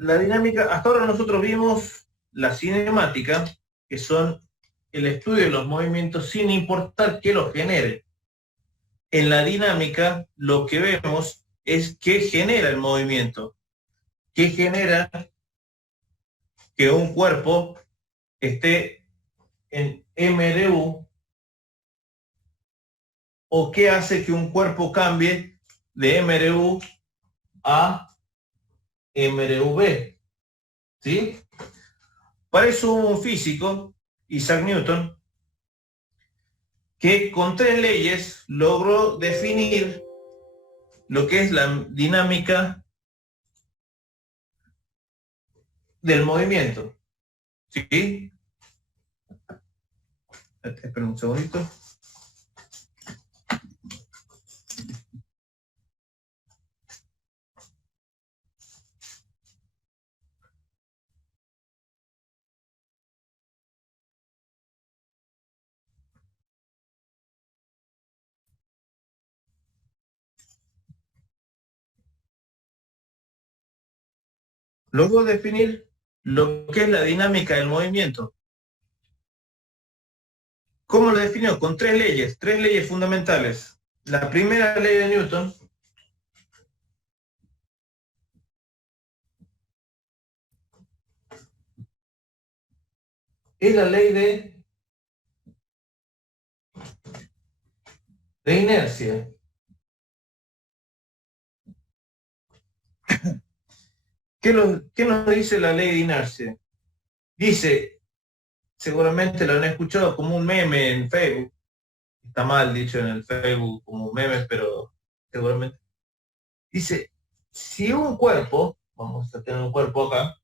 la dinámica, hasta ahora nosotros vimos la cinemática, que son el estudio de los movimientos sin importar qué los genere. En la dinámica lo que vemos es qué genera el movimiento, qué genera que un cuerpo esté en MRU o qué hace que un cuerpo cambie de MRU a MRV, ¿sí? Para eso hubo un físico, Isaac Newton, que con 3 leyes logró definir lo que es la dinámica del movimiento, ¿sí? Espera un segundito. Logró definir lo que es la dinámica del movimiento. ¿Cómo lo definió? Con 3 leyes fundamentales. La primera ley de Newton es la ley de inercia. ¿Qué nos dice la ley de inercia? Dice, seguramente lo han escuchado como un meme en Facebook. Está mal dicho en el Facebook como meme, pero seguramente. Dice, si un cuerpo, vamos a tener un cuerpo acá,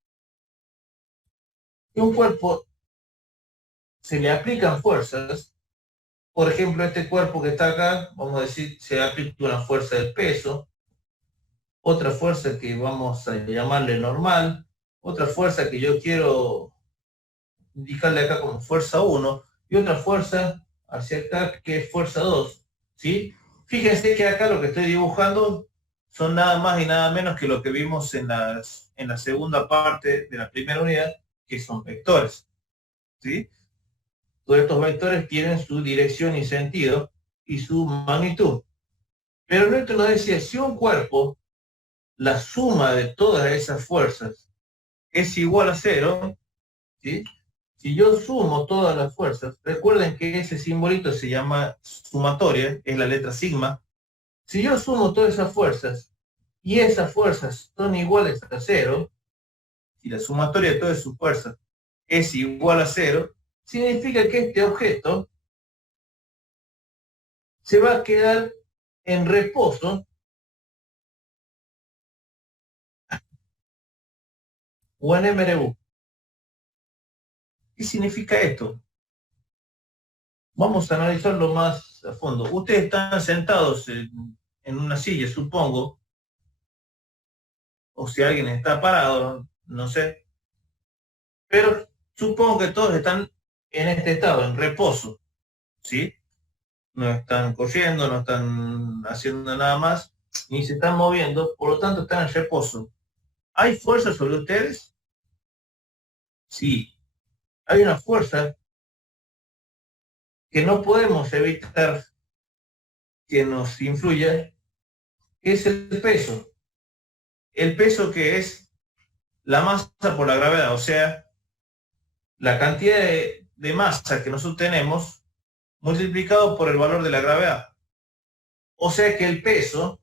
si un cuerpo se le aplican fuerzas, por ejemplo, este cuerpo que está acá, vamos a decir, se aplica una fuerza de peso, otra fuerza que vamos a llamarle normal, otra fuerza que yo quiero indicarle acá como fuerza 1, y otra fuerza hacia acá que es fuerza 2, ¿sí? Fíjense que acá lo que estoy dibujando son nada más y nada menos que lo que vimos en la segunda parte de la primera unidad, que son vectores, ¿sí? Todos estos vectores tienen su dirección y sentido y su magnitud. Pero Newton nos decía, si un cuerpo, la suma de todas esas fuerzas es igual a 0, ¿sí? Si yo sumo todas las fuerzas, recuerden que ese simbolito se llama sumatoria, es la letra sigma. Si yo sumo todas esas fuerzas y esas fuerzas son iguales a 0, si la sumatoria de todas sus fuerzas es igual a 0, significa que este objeto se va a quedar en reposo o en MRU. ¿Qué significa esto? Vamos a analizarlo más a fondo. Ustedes están sentados en una silla, supongo, o si alguien está parado, no sé, pero supongo que todos están en este estado, en reposo, ¿sí? No están corriendo, no están haciendo nada más, ni se están moviendo, por lo tanto están en reposo. ¿Hay fuerza sobre ustedes? Sí. Hay una fuerza que no podemos evitar que nos influya, que es el peso. El peso que es la masa por la gravedad, o sea, la cantidad de masa que nosotros tenemos multiplicado por el valor de la gravedad. O sea que el peso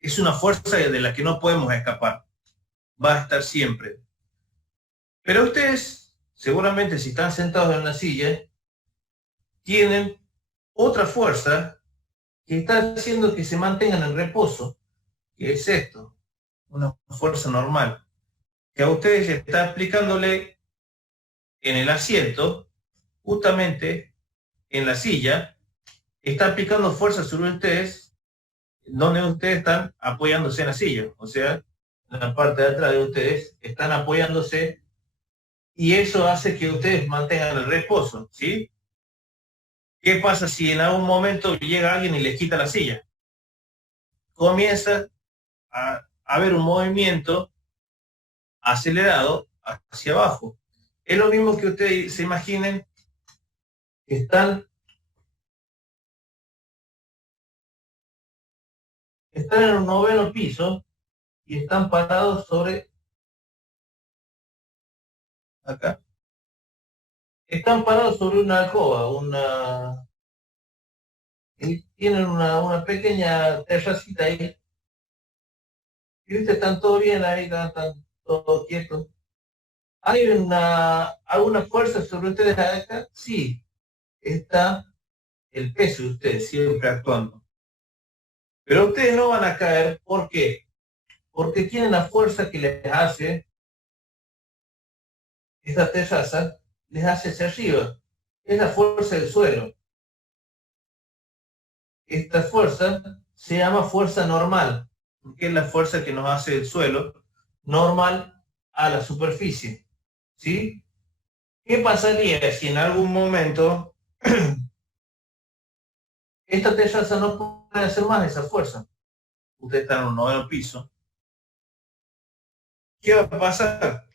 es una fuerza de la que no podemos escapar. Va a estar siempre. Pero ustedes, seguramente si están sentados en una silla, tienen otra fuerza que está haciendo que se mantengan en reposo, que es esto, una fuerza normal, que a ustedes está aplicándole en el asiento, justamente en la silla, está aplicando fuerza sobre ustedes, donde ustedes están apoyándose en la silla, o sea, en la parte de atrás de ustedes están apoyándose y eso hace que ustedes mantengan el reposo, ¿sí? ¿Qué pasa si en algún momento llega alguien y les quita la silla? Comienza a haber un movimiento acelerado hacia abajo. Es lo mismo que ustedes se imaginen que están en un 9º piso y están parados sobre acá. Están parados sobre una alcoba, y tienen una pequeña terracita ahí. Y viste, están todo bien ahí, están todo quietos. ¿Hay alguna fuerza sobre ustedes acá? Sí, está el peso de ustedes siempre actuando. Pero ustedes no van a caer, ¿por qué? Porque tienen la fuerza que les hace, esta terraza, les hace hacia arriba. Es la fuerza del suelo. Esta fuerza se llama fuerza normal, porque es la fuerza que nos hace el suelo normal a la superficie. ¿Sí? ¿Qué pasaría si en algún momento esta terraza no puede hacer más esa fuerza? Usted está en un 9º piso. ¿Qué va a pasar?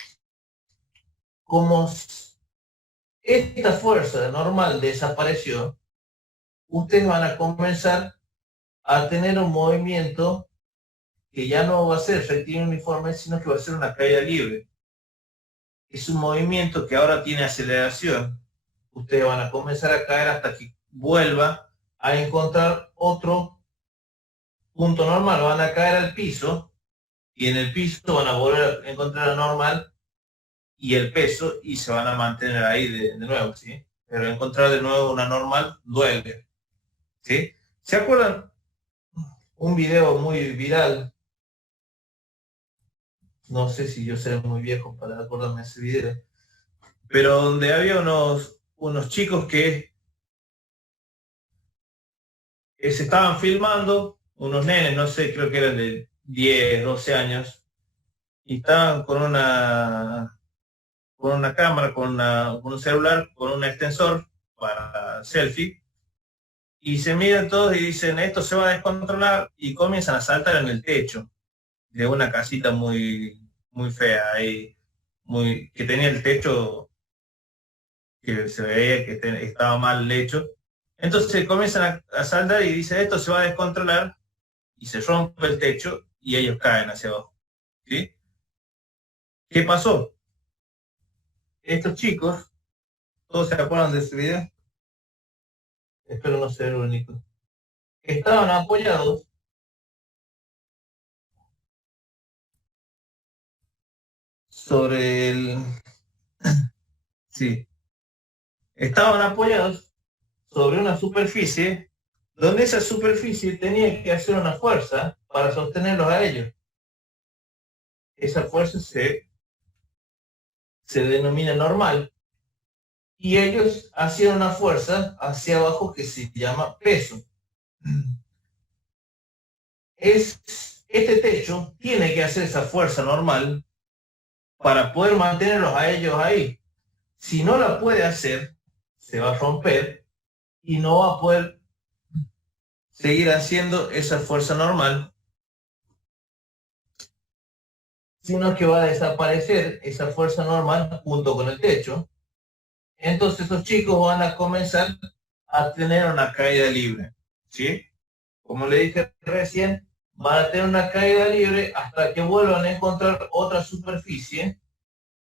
Como esta fuerza normal desapareció, ustedes van a comenzar a tener un movimiento que ya no va a ser rectilíneo uniforme, sino que va a ser una caída libre. Es un movimiento que ahora tiene aceleración. Ustedes van a comenzar a caer hasta que vuelva a encontrar otro punto normal. Van a caer al piso y en el piso van a volver a encontrar la normal y el peso y se van a mantener ahí de nuevo, ¿sí? Pero encontrar de nuevo una normal duele, ¿sí? ¿Se acuerdan? Un video muy viral, no sé si yo seré muy viejo para acordarme de ese video, pero donde había unos chicos que se estaban filmando, unos nenes, no sé, creo que eran de 10, 12 años, y estaban con una cámara, con un celular, con un extensor para selfie, y se miran todos y dicen, esto se va a descontrolar, y comienzan a saltar en el techo de una casita muy, muy fea, ahí, que tenía el techo que se veía que estaba mal hecho. Entonces comienzan a saltar y dice, esto se va a descontrolar, y se rompe el techo y ellos caen hacia abajo. ¿Sí? ¿Qué pasó? Estos chicos, ¿todos se acuerdan de ese video? Espero no ser el único. Estaban apoyados sobre sí, estaban apoyados sobre una superficie donde esa superficie tenía que hacer una fuerza para sostenerlos a ellos. Esa fuerza se denomina normal y ellos hacían una fuerza hacia abajo que se llama peso. Este techo tiene que hacer esa fuerza normal para poder mantenerlos a ellos ahí. Si no la puede hacer, se va a romper y no va a poder seguir haciendo esa fuerza normal, sino que va a desaparecer esa fuerza normal junto con el techo. Entonces esos chicos van a comenzar a tener una caída libre, ¿sí? Como le dije recién, van a tener una caída libre hasta que vuelvan a encontrar otra superficie.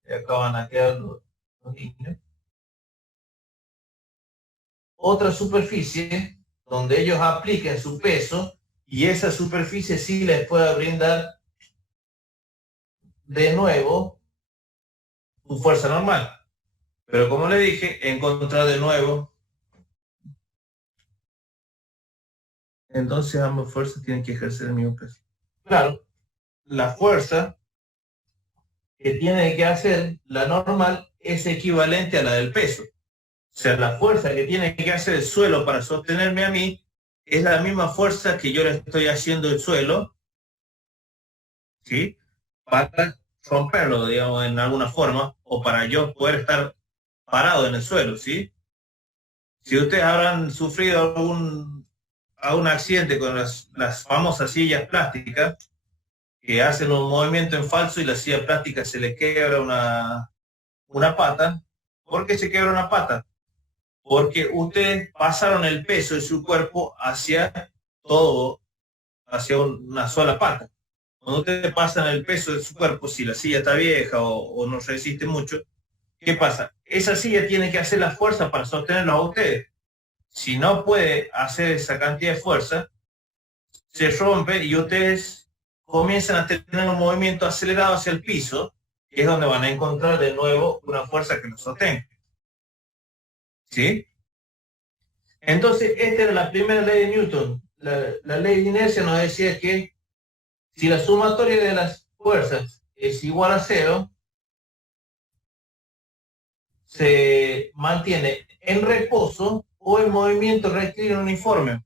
Y acá van a quedar los niños. Otra superficie donde ellos apliquen su peso y esa superficie sí les pueda brindar de nuevo su fuerza normal. Pero como le dije, encontrar de nuevo. Entonces ambas fuerzas tienen que ejercer el mismo peso. Claro, la fuerza que tiene que hacer la normal es equivalente a la del peso. O sea, la fuerza que tiene que hacer el suelo para sostenerme a mí es la misma fuerza que yo le estoy haciendo el suelo, ¿sí? Para romperlo, digamos, en alguna forma, o para yo poder estar parado en el suelo, ¿sí? Si ustedes habrán sufrido algún accidente con las famosas sillas plásticas, que hacen un movimiento en falso y la silla plástica se le quiebra una pata. ¿Por qué se quiebra una pata? Porque ustedes pasaron el peso de su cuerpo hacia todo, hacia una sola pata. Cuando ustedes pasan el peso de su cuerpo, si la silla está vieja o no resiste mucho, ¿qué pasa? Esa silla tiene que hacer la fuerza para sostenerlo a ustedes. Si no puede hacer esa cantidad de fuerza, se rompe y ustedes comienzan a tener un movimiento acelerado hacia el piso, que es donde van a encontrar de nuevo una fuerza que los sostenga. ¿Sí? Entonces, esta era la primera ley de Newton. La ley de inercia nos decía que si la sumatoria de las fuerzas es igual a cero, se mantiene en reposo o en movimiento rectilíneo uniforme.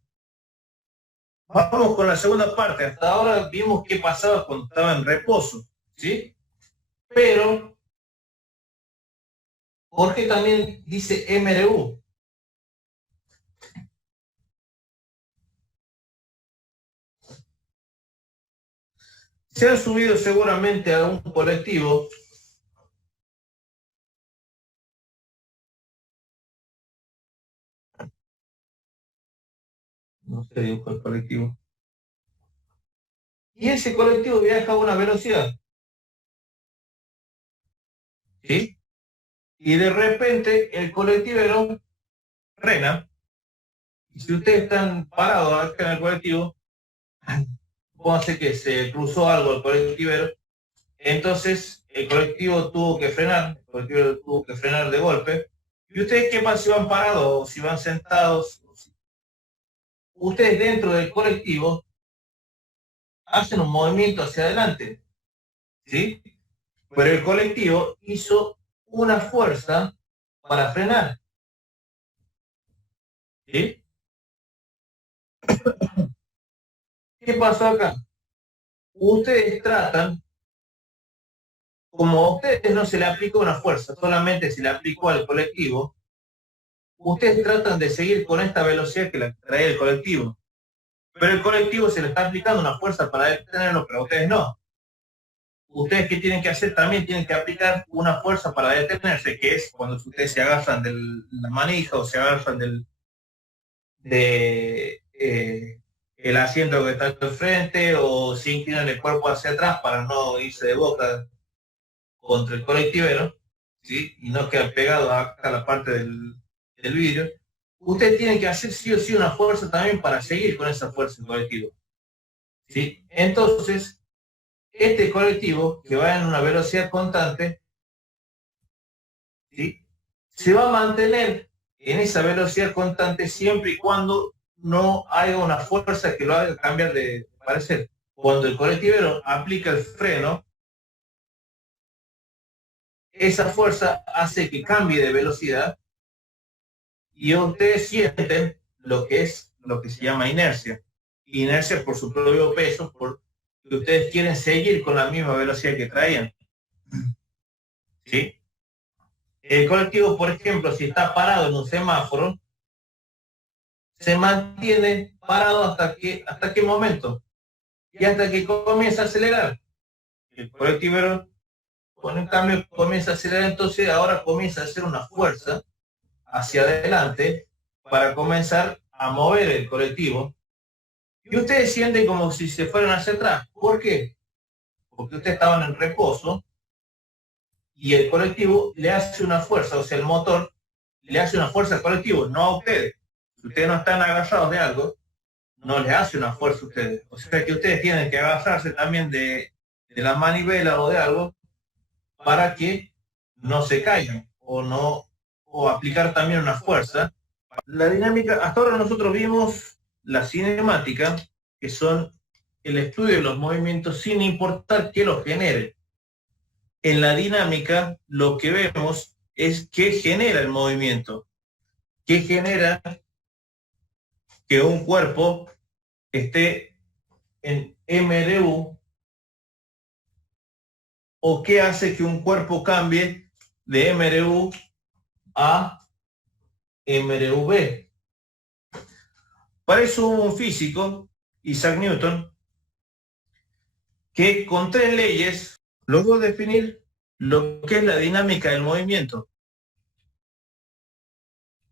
Vamos con la segunda parte. Hasta ahora vimos qué pasaba cuando estaba en reposo, ¿sí? Pero Jorge también dice MRU. Se han subido seguramente a un colectivo. No sé, dibujo el colectivo. Y ese colectivo viaja a una velocidad. ¿Sí? Y de repente el colectivero frena. Y si ustedes están parados acá en el colectivo, pónganse que se cruzó algo el colectivero, entonces el colectivo tuvo que frenar, el colectivo tuvo que frenar de golpe. ¿Y ustedes qué pasa si van parados o si van sentados? Ustedes dentro del colectivo hacen un movimiento hacia adelante, ¿sí? Pero el colectivo hizo una fuerza para frenar, ¿sí? ¿Qué pasó acá? Ustedes tratan, como a ustedes no se le aplicó una fuerza, solamente se le aplicó al colectivo, ustedes tratan de seguir con esta velocidad que la trae el colectivo. Pero el colectivo se le está aplicando una fuerza para detenerlo, pero a ustedes no. Ustedes, ¿qué tienen que hacer? También tienen que aplicar una fuerza para detenerse, que es cuando ustedes se agarran de la manija o se agarran de el asiento que está al frente o se inclinan el cuerpo hacia atrás para no irse de boca contra el colectivero, ¿sí? Y no quedar pegado a la parte del vidrio. Ustedes tienen que hacer sí o sí una fuerza también para seguir con esa fuerza colectiva, ¿sí? Entonces, este colectivo que va en una velocidad constante, ¿sí? Se va a mantener en esa velocidad constante siempre y cuando no haya una fuerza que lo haga cambiar de parecer. Cuando el colectivero aplica el freno, esa fuerza hace que cambie de velocidad y ustedes sienten lo que se llama inercia. Inercia por su propio peso, porque ustedes quieren seguir con la misma velocidad que traían. ¿Sí? El colectivo, por ejemplo, si está parado en un semáforo, se mantiene parado hasta qué momento y hasta que comienza a acelerar. El colectivo, con el cambio, comienza a acelerar, entonces ahora comienza a hacer una fuerza hacia adelante para comenzar a mover el colectivo. Y ustedes sienten como si se fueran hacia atrás. ¿Por qué? Porque ustedes estaban en reposo y el colectivo le hace una fuerza, o sea, el motor le hace una fuerza al colectivo, no a ustedes. Si ustedes no están agarrados de algo, no les hace una fuerza a ustedes. O sea que ustedes tienen que agarrarse también de la manivela o de algo para que no se caigan o no o aplicar también una fuerza. La dinámica, hasta ahora nosotros vimos la cinemática, que son el estudio de los movimientos sin importar qué los genere. En la dinámica lo que vemos es qué genera el movimiento, qué genera que un cuerpo esté en MRU o qué hace que un cuerpo cambie de MRU a MRV. Para eso hubo un físico, Isaac Newton, que con tres leyes logró definir lo que es la dinámica del movimiento.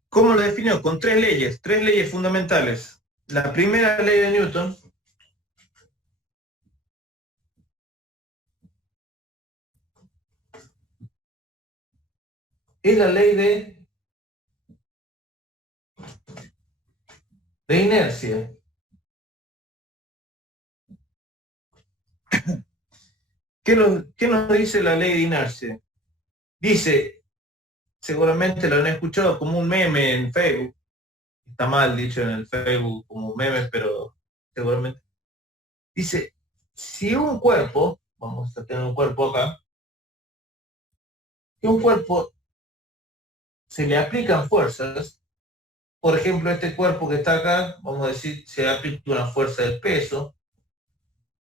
¿Cómo lo definió? Con tres leyes fundamentales. La primera ley de Newton es la ley de inercia. ¿Qué nos dice la ley de inercia? Dice, seguramente lo han escuchado como un meme en Facebook. Está mal dicho en el Facebook como meme, pero seguramente. Dice, si un cuerpo, vamos a tener un cuerpo acá, si un cuerpo se le aplican fuerzas, por ejemplo, este cuerpo que está acá, vamos a decir, se le aplica una fuerza del peso,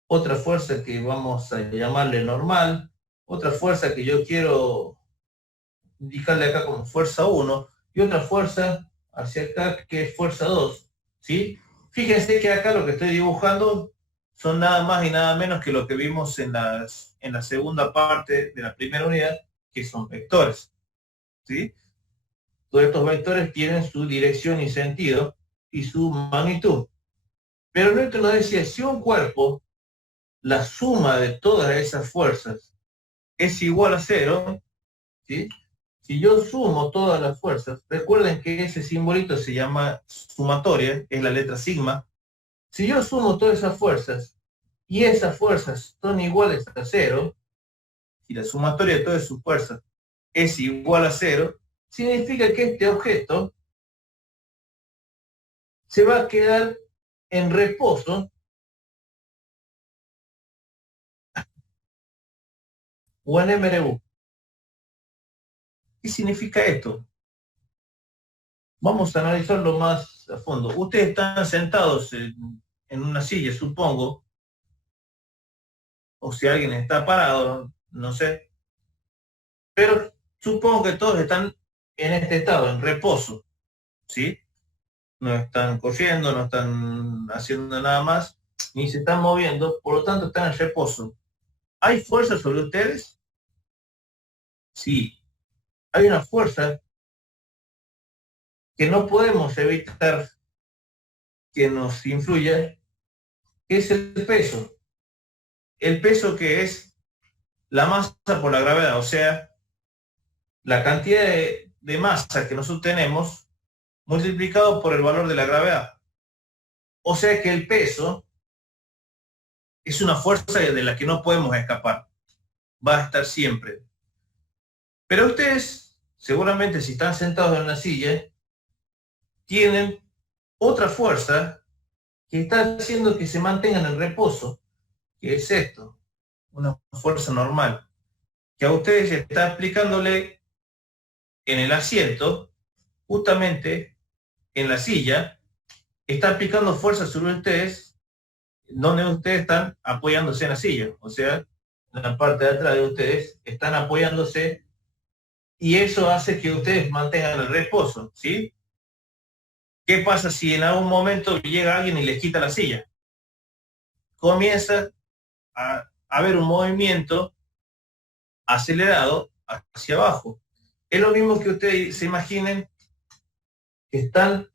otra fuerza que vamos a llamarle normal, otra fuerza que yo quiero indicarle acá como fuerza 1, y otra fuerza hacia acá que es fuerza 2, ¿sí? Fíjense que acá lo que estoy dibujando son nada más y nada menos que lo que vimos en la segunda parte de la primera unidad, que son vectores, ¿sí? Todos estos vectores tienen su dirección y sentido y su magnitud. Pero Newton nos decía, si un cuerpo, la suma de todas esas fuerzas es igual a 0, ¿sí? Si yo sumo todas las fuerzas, recuerden que ese simbolito se llama sumatoria, es la letra sigma. Si yo sumo todas esas fuerzas y esas fuerzas son iguales a 0, y la sumatoria de todas sus fuerzas es igual a 0, significa que este objeto se va a quedar en reposo o en MRU. ¿Qué significa esto? Vamos a analizarlo más a fondo. Ustedes están sentados en una silla, supongo, o si alguien está parado, no sé, pero supongo que todos están en este estado, en reposo, ¿sí? No están corriendo, no están haciendo nada más, ni se están moviendo, por lo tanto están en reposo. ¿Hay fuerza sobre ustedes? Sí, hay una fuerza que no podemos evitar que nos influya, que es el peso. El peso que es la masa por la gravedad, o sea, la cantidad de masa que nosotros tenemos multiplicado por el valor de la gravedad. O sea que el peso es una fuerza de la que no podemos escapar. Va a estar siempre. Pero ustedes, seguramente si están sentados en la silla, tienen otra fuerza que está haciendo que se mantengan en reposo, que es esto, una fuerza normal, que a ustedes está aplicándole en el asiento, justamente en la silla, está aplicando fuerza sobre ustedes, donde ustedes están apoyándose en la silla, o sea, en la parte de atrás de ustedes están apoyándose y eso hace que ustedes mantengan el reposo, ¿sí? ¿Qué pasa si en algún momento llega alguien y les quita la silla? Comienza a haber un movimiento acelerado hacia abajo. Es lo mismo que ustedes se imaginen que están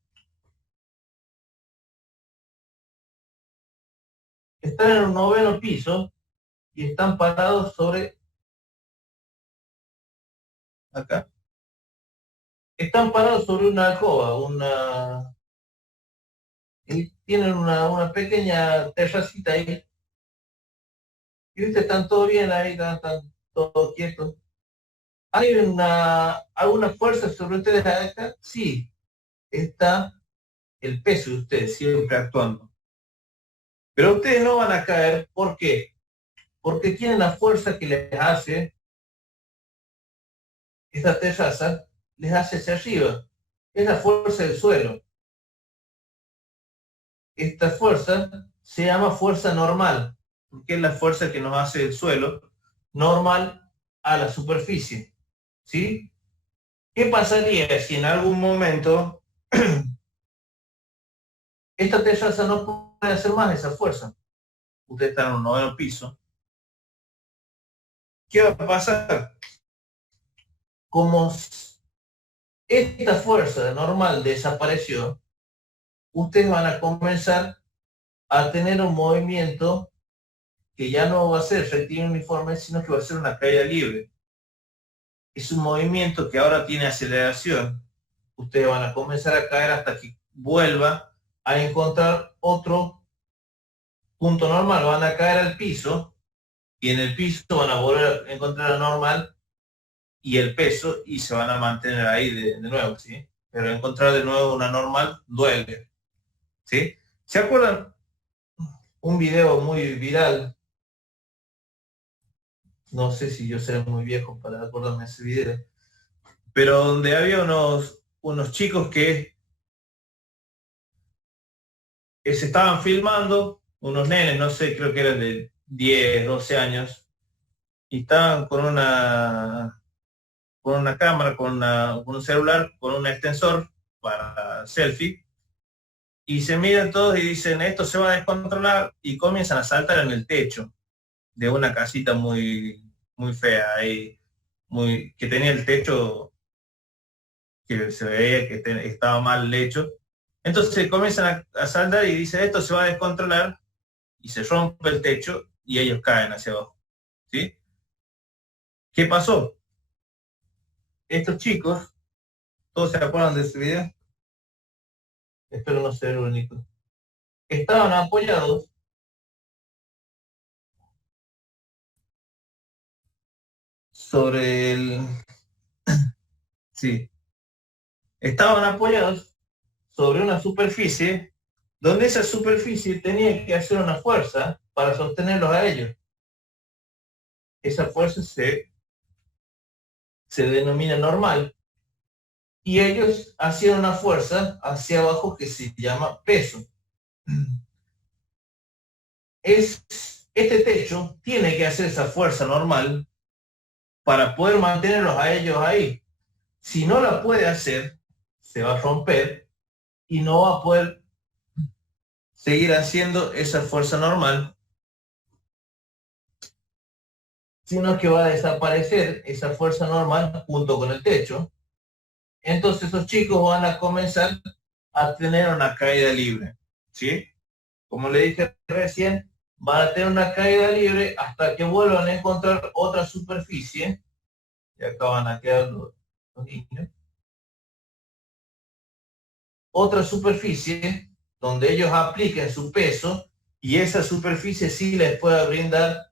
en un noveno piso y están parados sobre acá. Están parados sobre una alcoba, y tienen una pequeña terracita ahí. Y ustedes están todo bien ahí, están todo quietos. ¿Hay alguna fuerza sobre ustedes acá? Sí, está el peso de ustedes siempre actuando. Pero ustedes no van a caer, ¿por qué? Porque tienen la fuerza que les hace, esta terraza, les hace hacia arriba. Es la fuerza del suelo. Esta fuerza se llama fuerza normal, porque es la fuerza que nos hace el suelo normal a la superficie. ¿Sí? ¿Qué pasaría si en algún momento esta terraza no puede hacer más esa fuerza? Usted está en un noveno piso ¿qué va a pasar? Como esta fuerza normal desapareció, ustedes van a comenzar a tener un movimiento que ya no va a ser rectilíneo uniforme, sino que va a ser una caída libre. Es un movimiento que ahora tiene aceleración. Ustedes van a comenzar a caer hasta que vuelva a encontrar otro punto normal. Van a caer al piso y en el piso van a volver a encontrar la normal y el peso y se van a mantener ahí de nuevo, ¿sí? Pero encontrar de nuevo una normal duele, ¿sí? ¿Se acuerdan? Un video muy viral, no sé si yo seré muy viejo para acordarme de ese video, pero donde había unos chicos que se estaban filmando, unos nenes, no sé, creo que eran de 10, 12 años, y estaban con una cámara, con un celular, con un extensor para selfie, y se miran todos y dicen, esto se va a descontrolar, y comienzan a saltar en el techo de una casita muy, muy fea, ahí, que tenía el techo que se veía que estaba mal hecho. Entonces comienzan a saltar y dicen, esto se va a descontrolar, y se rompe el techo y ellos caen hacia abajo, ¿sí? ¿Qué pasó? Estos chicos, ¿todos se acuerdan de ese video? Espero no ser el único. Estaban apoyados sobre el... Sí, estaban apoyados sobre una superficie donde esa superficie tenía que hacer una fuerza para sostenerlos a ellos. Esa fuerza se denomina normal y ellos hacían una fuerza hacia abajo que se llama peso. Este techo tiene que hacer esa fuerza normal para poder mantenerlos a ellos ahí. Si no la puede hacer, se va a romper y no va a poder seguir haciendo esa fuerza normal, sino que va a desaparecer esa fuerza normal junto con el techo. Entonces esos chicos van a comenzar a tener una caída libre, ¿sí? Como le dije recién, van a tener una caída libre hasta que vuelvan a encontrar otra superficie, y acá van a quedar los niños, otra superficie donde ellos apliquen su peso y esa superficie sí les pueda brindar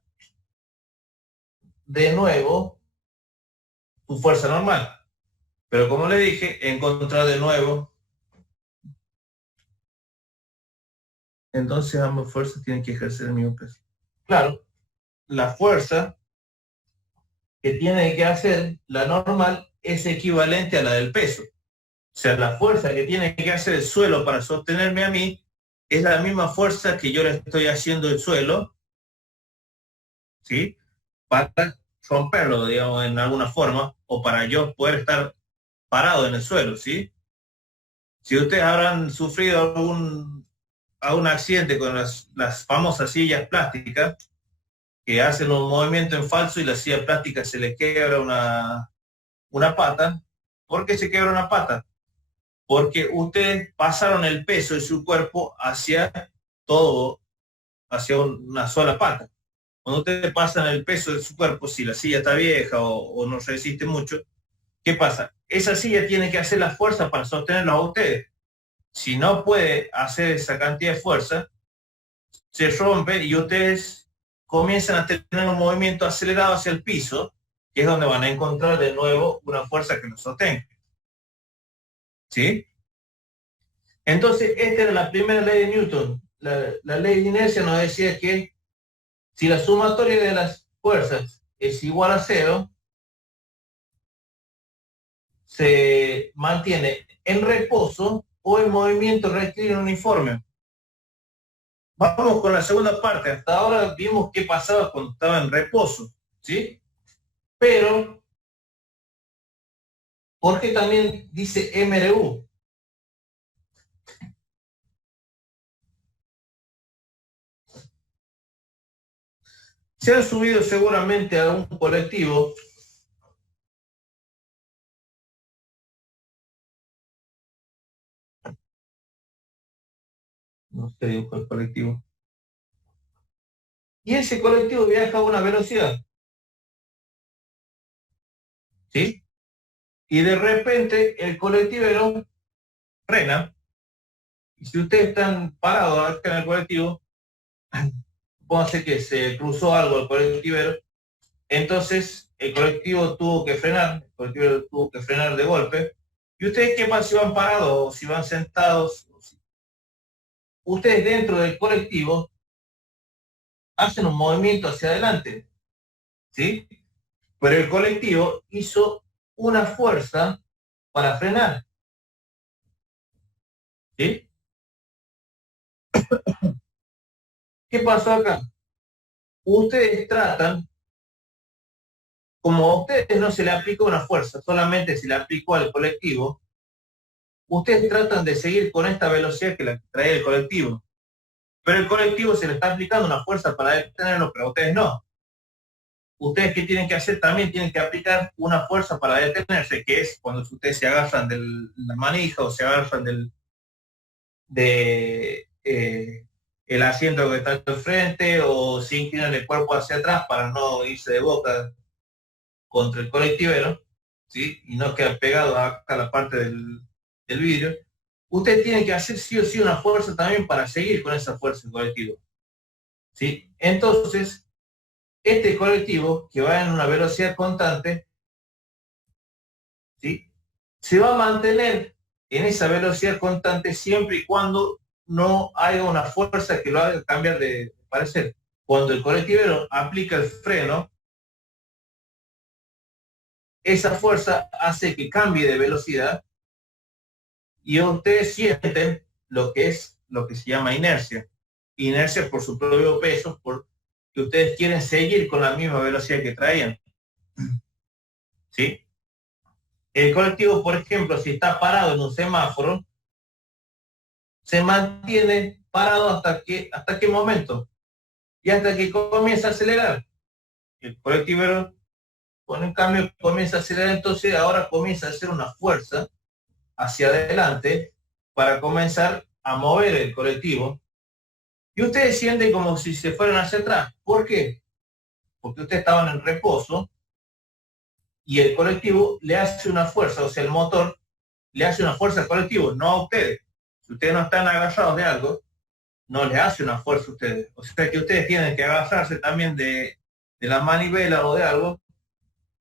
de nuevo su fuerza normal. Pero como le dije, encontrar de nuevo, entonces ambas fuerzas tienen que ejercer el mismo peso. Claro, la fuerza que tiene que hacer la normal es equivalente a la del peso. O sea, la fuerza que tiene que hacer el suelo para sostenerme a mí es la misma fuerza que yo le estoy haciendo el suelo, ¿sí? Para romperlo, digamos, en alguna forma, o para yo poder estar parado en el suelo, ¿sí? Si ustedes habrán sufrido algún accidente con las famosas sillas plásticas, que hacen un movimiento en falso y la silla plástica se le quiebra una pata. ¿Por qué se quiebra una pata? Porque ustedes pasaron el peso de su cuerpo hacia todo, hacia una sola pata. Cuando ustedes pasan el peso de su cuerpo, si la silla está vieja o no resiste mucho, ¿qué pasa? Esa silla tiene que hacer la fuerza para sostenerlos a ustedes. Si no puede hacer esa cantidad de fuerza, se rompe y ustedes comienzan a tener un movimiento acelerado hacia el piso, que es donde van a encontrar de nuevo una fuerza que los sostenga. ¿Sí? Entonces, esta era la primera ley de Newton. La ley de inercia nos decía que si la sumatoria de las fuerzas es igual a cero, se mantiene en reposo o en movimiento rectilíneo uniforme. Vamos con la segunda parte. Hasta ahora vimos qué pasaba cuando estaba en reposo, ¿sí? Pero, ¿por qué también dice MRU? Se han subido seguramente a un colectivo. No sé, dibujo el colectivo. Y ese colectivo viaja a una velocidad, ¿sí? Y de repente el colectivero frena. Y si ustedes están parados acá en el colectivo, pónganse que se cruzó algo el colectivero, entonces el colectivo tuvo que frenar, el colectivero tuvo que frenar de golpe. ¿Y ustedes qué pasa si van parados o si van sentados? Ustedes dentro del colectivo hacen un movimiento hacia adelante, ¿sí? Pero el colectivo hizo una fuerza para frenar, ¿sí? ¿Qué pasó acá? Ustedes tratan, como a ustedes no se le aplicó una fuerza, solamente se le aplicó al colectivo, ustedes tratan de seguir con esta velocidad que la trae el colectivo. Pero el colectivo se le está aplicando una fuerza para detenerlo, pero a ustedes no. Ustedes qué tienen que hacer, también tienen que aplicar una fuerza para detenerse, que es cuando ustedes se agarran de la manija o se agarran de el asiento que está al frente o se inclinan el cuerpo hacia atrás para no irse de boca contra el colectivero, ¿sí? Y no quedar pegado a la parte del vidrio. Ustedes tienen que hacer sí o sí una fuerza también para seguir con esa fuerza colectiva, ¿sí? Entonces, este colectivo que va en una velocidad constante, ¿sí? Se va a mantener en esa velocidad constante siempre y cuando no haya una fuerza que lo haga cambiar de parecer. Cuando el colectivero aplica el freno, esa fuerza hace que cambie de velocidad y ustedes sienten lo que es lo que se llama inercia. Inercia por su propio peso, porque ustedes quieren seguir con la misma velocidad que traían, ¿sí? El colectivo, por ejemplo, si está parado en un semáforo, se mantiene parado hasta qué momento y hasta que comienza a acelerar. El colectivo, con el cambio, comienza a acelerar, entonces ahora comienza a hacer una fuerza hacia adelante para comenzar a mover el colectivo. Y ustedes sienten como si se fueran hacia atrás. ¿Por qué? Porque ustedes estaban en reposo y el colectivo le hace una fuerza, o sea, el motor le hace una fuerza al colectivo, no a ustedes. Si ustedes no están agarrados de algo, no les hace una fuerza a ustedes. O sea que ustedes tienen que agarrarse también de la manivela o de algo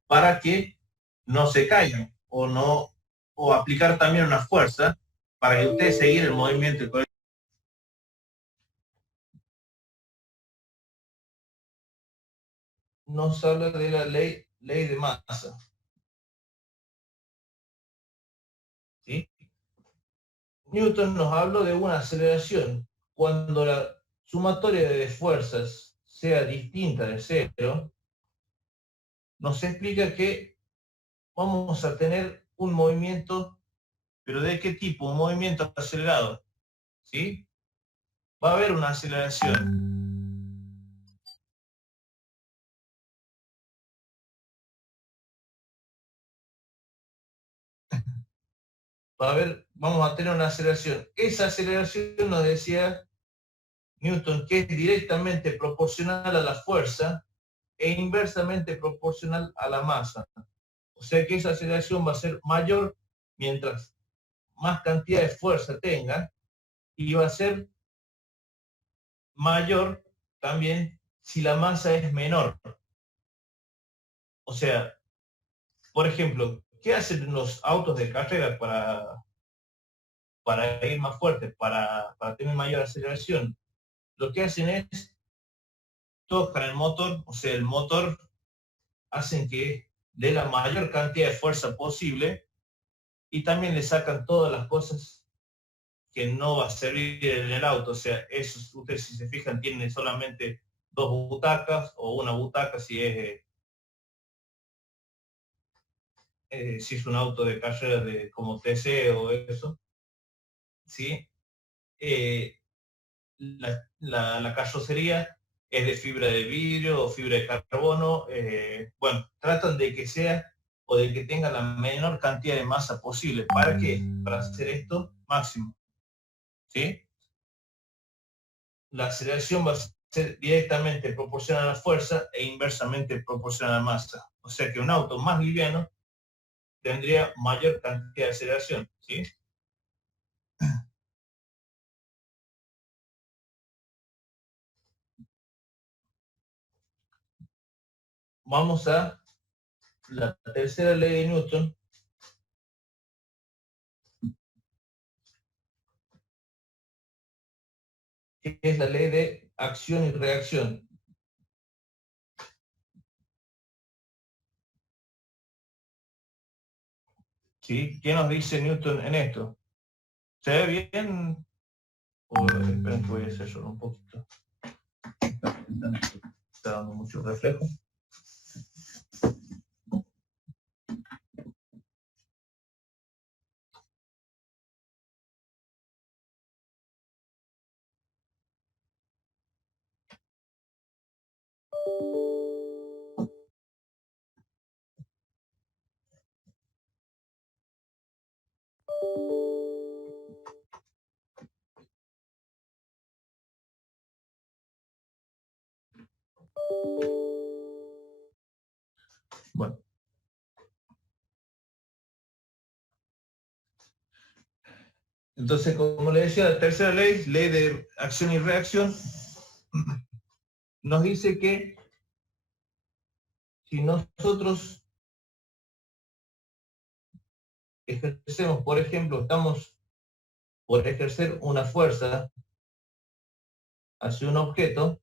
para que no se caigan o no, o aplicar también una fuerza para que ustedes seguir el movimiento del colectivo. Nos habla de la ley de masa, ¿sí? Newton nos habló de una aceleración cuando la sumatoria de fuerzas sea distinta de cero, nos explica que vamos a tener un movimiento, pero ¿de qué tipo? Un movimiento acelerado, ¿sí? Va a haber una aceleración. Vamos a tener una aceleración. Esa aceleración nos decía Newton que es directamente proporcional a la fuerza e inversamente proporcional a la masa. O sea que esa aceleración va a ser mayor mientras más cantidad de fuerza tenga y va a ser mayor también si la masa es menor. O sea, por ejemplo, ¿qué hacen los autos de carrera para ir más fuerte, para tener mayor aceleración? Lo que hacen es tocan el motor, o sea, el motor hacen que dé la mayor cantidad de fuerza posible y también le sacan todas las cosas que no va a servir en el auto. O sea, esos, ustedes si se fijan, tienen solamente dos butacas o una butaca si es un auto de carrera de, como TC o eso, ¿sí? La carrocería es de fibra de vidrio o fibra de carbono. Bueno, tratan de que sea o de que tenga la menor cantidad de masa posible. ¿Para qué? Para hacer esto máximo. ¿Sí? La aceleración va a ser directamente proporcional a la fuerza e inversamente proporcional a la masa. O sea que un auto más liviano tendría mayor cantidad de aceleración. ¿Sí? Vamos a la tercera ley de Newton, que es la ley de acción y reacción. ¿Sí? ¿Qué nos dice Newton en esto? ¿Se ve bien? O esperen que voy a hacer solo un poquito. Está dando mucho reflejo. Bueno, entonces, como le decía, la tercera ley, ley de acción y reacción, nos dice que si nosotros ejercemos, por ejemplo, estamos por ejercer una fuerza hacia un objeto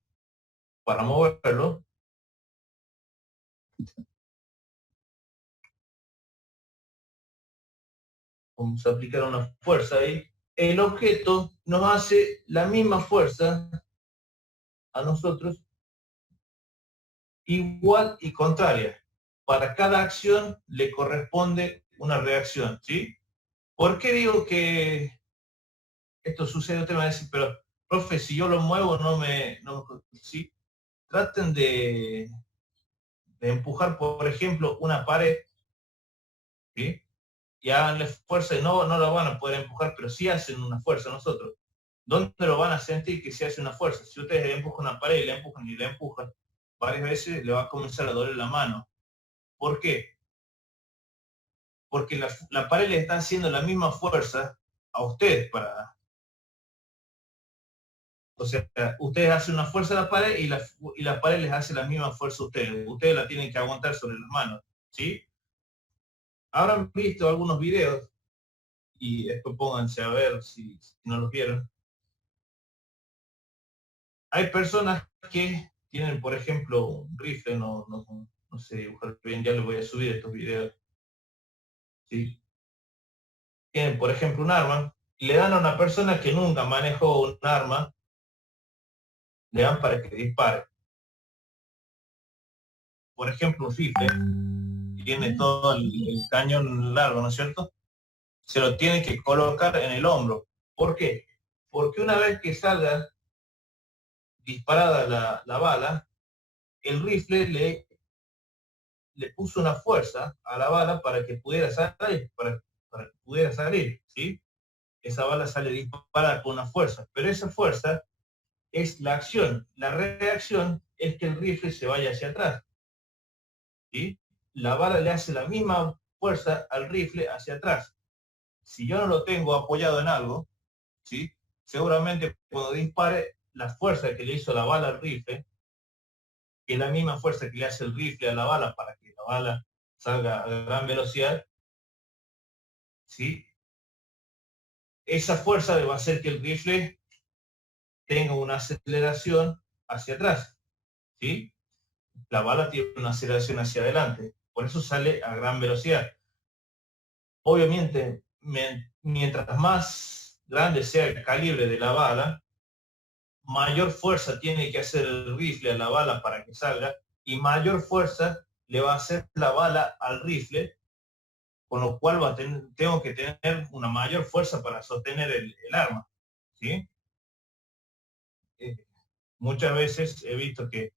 para moverlo, vamos a aplicar una fuerza ahí, el objeto nos hace la misma fuerza a nosotros, igual y contraria. Para cada acción le corresponde una reacción, ¿sí? ¿Por qué digo que esto sucede? Usted me va a decir, pero, profe, si yo lo muevo, ¿sí? Traten de empujar, por ejemplo, una pared, ¿sí? Y háganle fuerza y no lo van a poder empujar, pero sí hacen una fuerza nosotros. ¿Dónde lo van a sentir que se hace una fuerza? Si ustedes le empujan una pared y le empujan varias veces, le va a comenzar a doler la mano. ¿Por qué? Porque la pared le está haciendo la misma fuerza a ustedes o sea, ustedes hacen una fuerza a la pared y la pared les hace la misma fuerza a ustedes. Ustedes la tienen que aguantar sobre las manos, ¿sí? Habrán visto algunos videos y después pónganse a ver si no los vieron. Hay personas que tienen, por ejemplo, un rifle, no sé dibujar bien, ya les voy a subir estos videos, ¿sí? Tienen, por ejemplo, un arma, y le dan a una persona que nunca manejó un arma, le dan para que dispare. Por ejemplo, un rifle tiene todo el cañón largo, ¿no es cierto? Se lo tiene que colocar en el hombro. ¿Por qué? Porque una vez que salga disparada la bala, el rifle le puso una fuerza a la bala para que pudiera salir, para que pudiera salir, ¿sí? Esa bala sale disparada con una fuerza, pero esa fuerza es la acción. La reacción es que el rifle se vaya hacia atrás, ¿sí? La bala le hace la misma fuerza al rifle hacia atrás. Si yo no lo tengo apoyado en algo, ¿sí? Seguramente cuando dispare, la fuerza que le hizo la bala al rifle, que es la misma fuerza que le hace el rifle a la bala para que la bala salga a gran velocidad, ¿sí? Esa fuerza va a hacer que el rifle tenga una aceleración hacia atrás, ¿sí? La bala tiene una aceleración hacia adelante, por eso sale a gran velocidad. Obviamente, mientras más grande sea el calibre de la bala, mayor fuerza tiene que hacer el rifle a la bala para que salga y mayor fuerza le va a hacer la bala al rifle, con lo cual tengo que tener una mayor fuerza para sostener el arma, ¿sí? Eh, muchas veces he visto que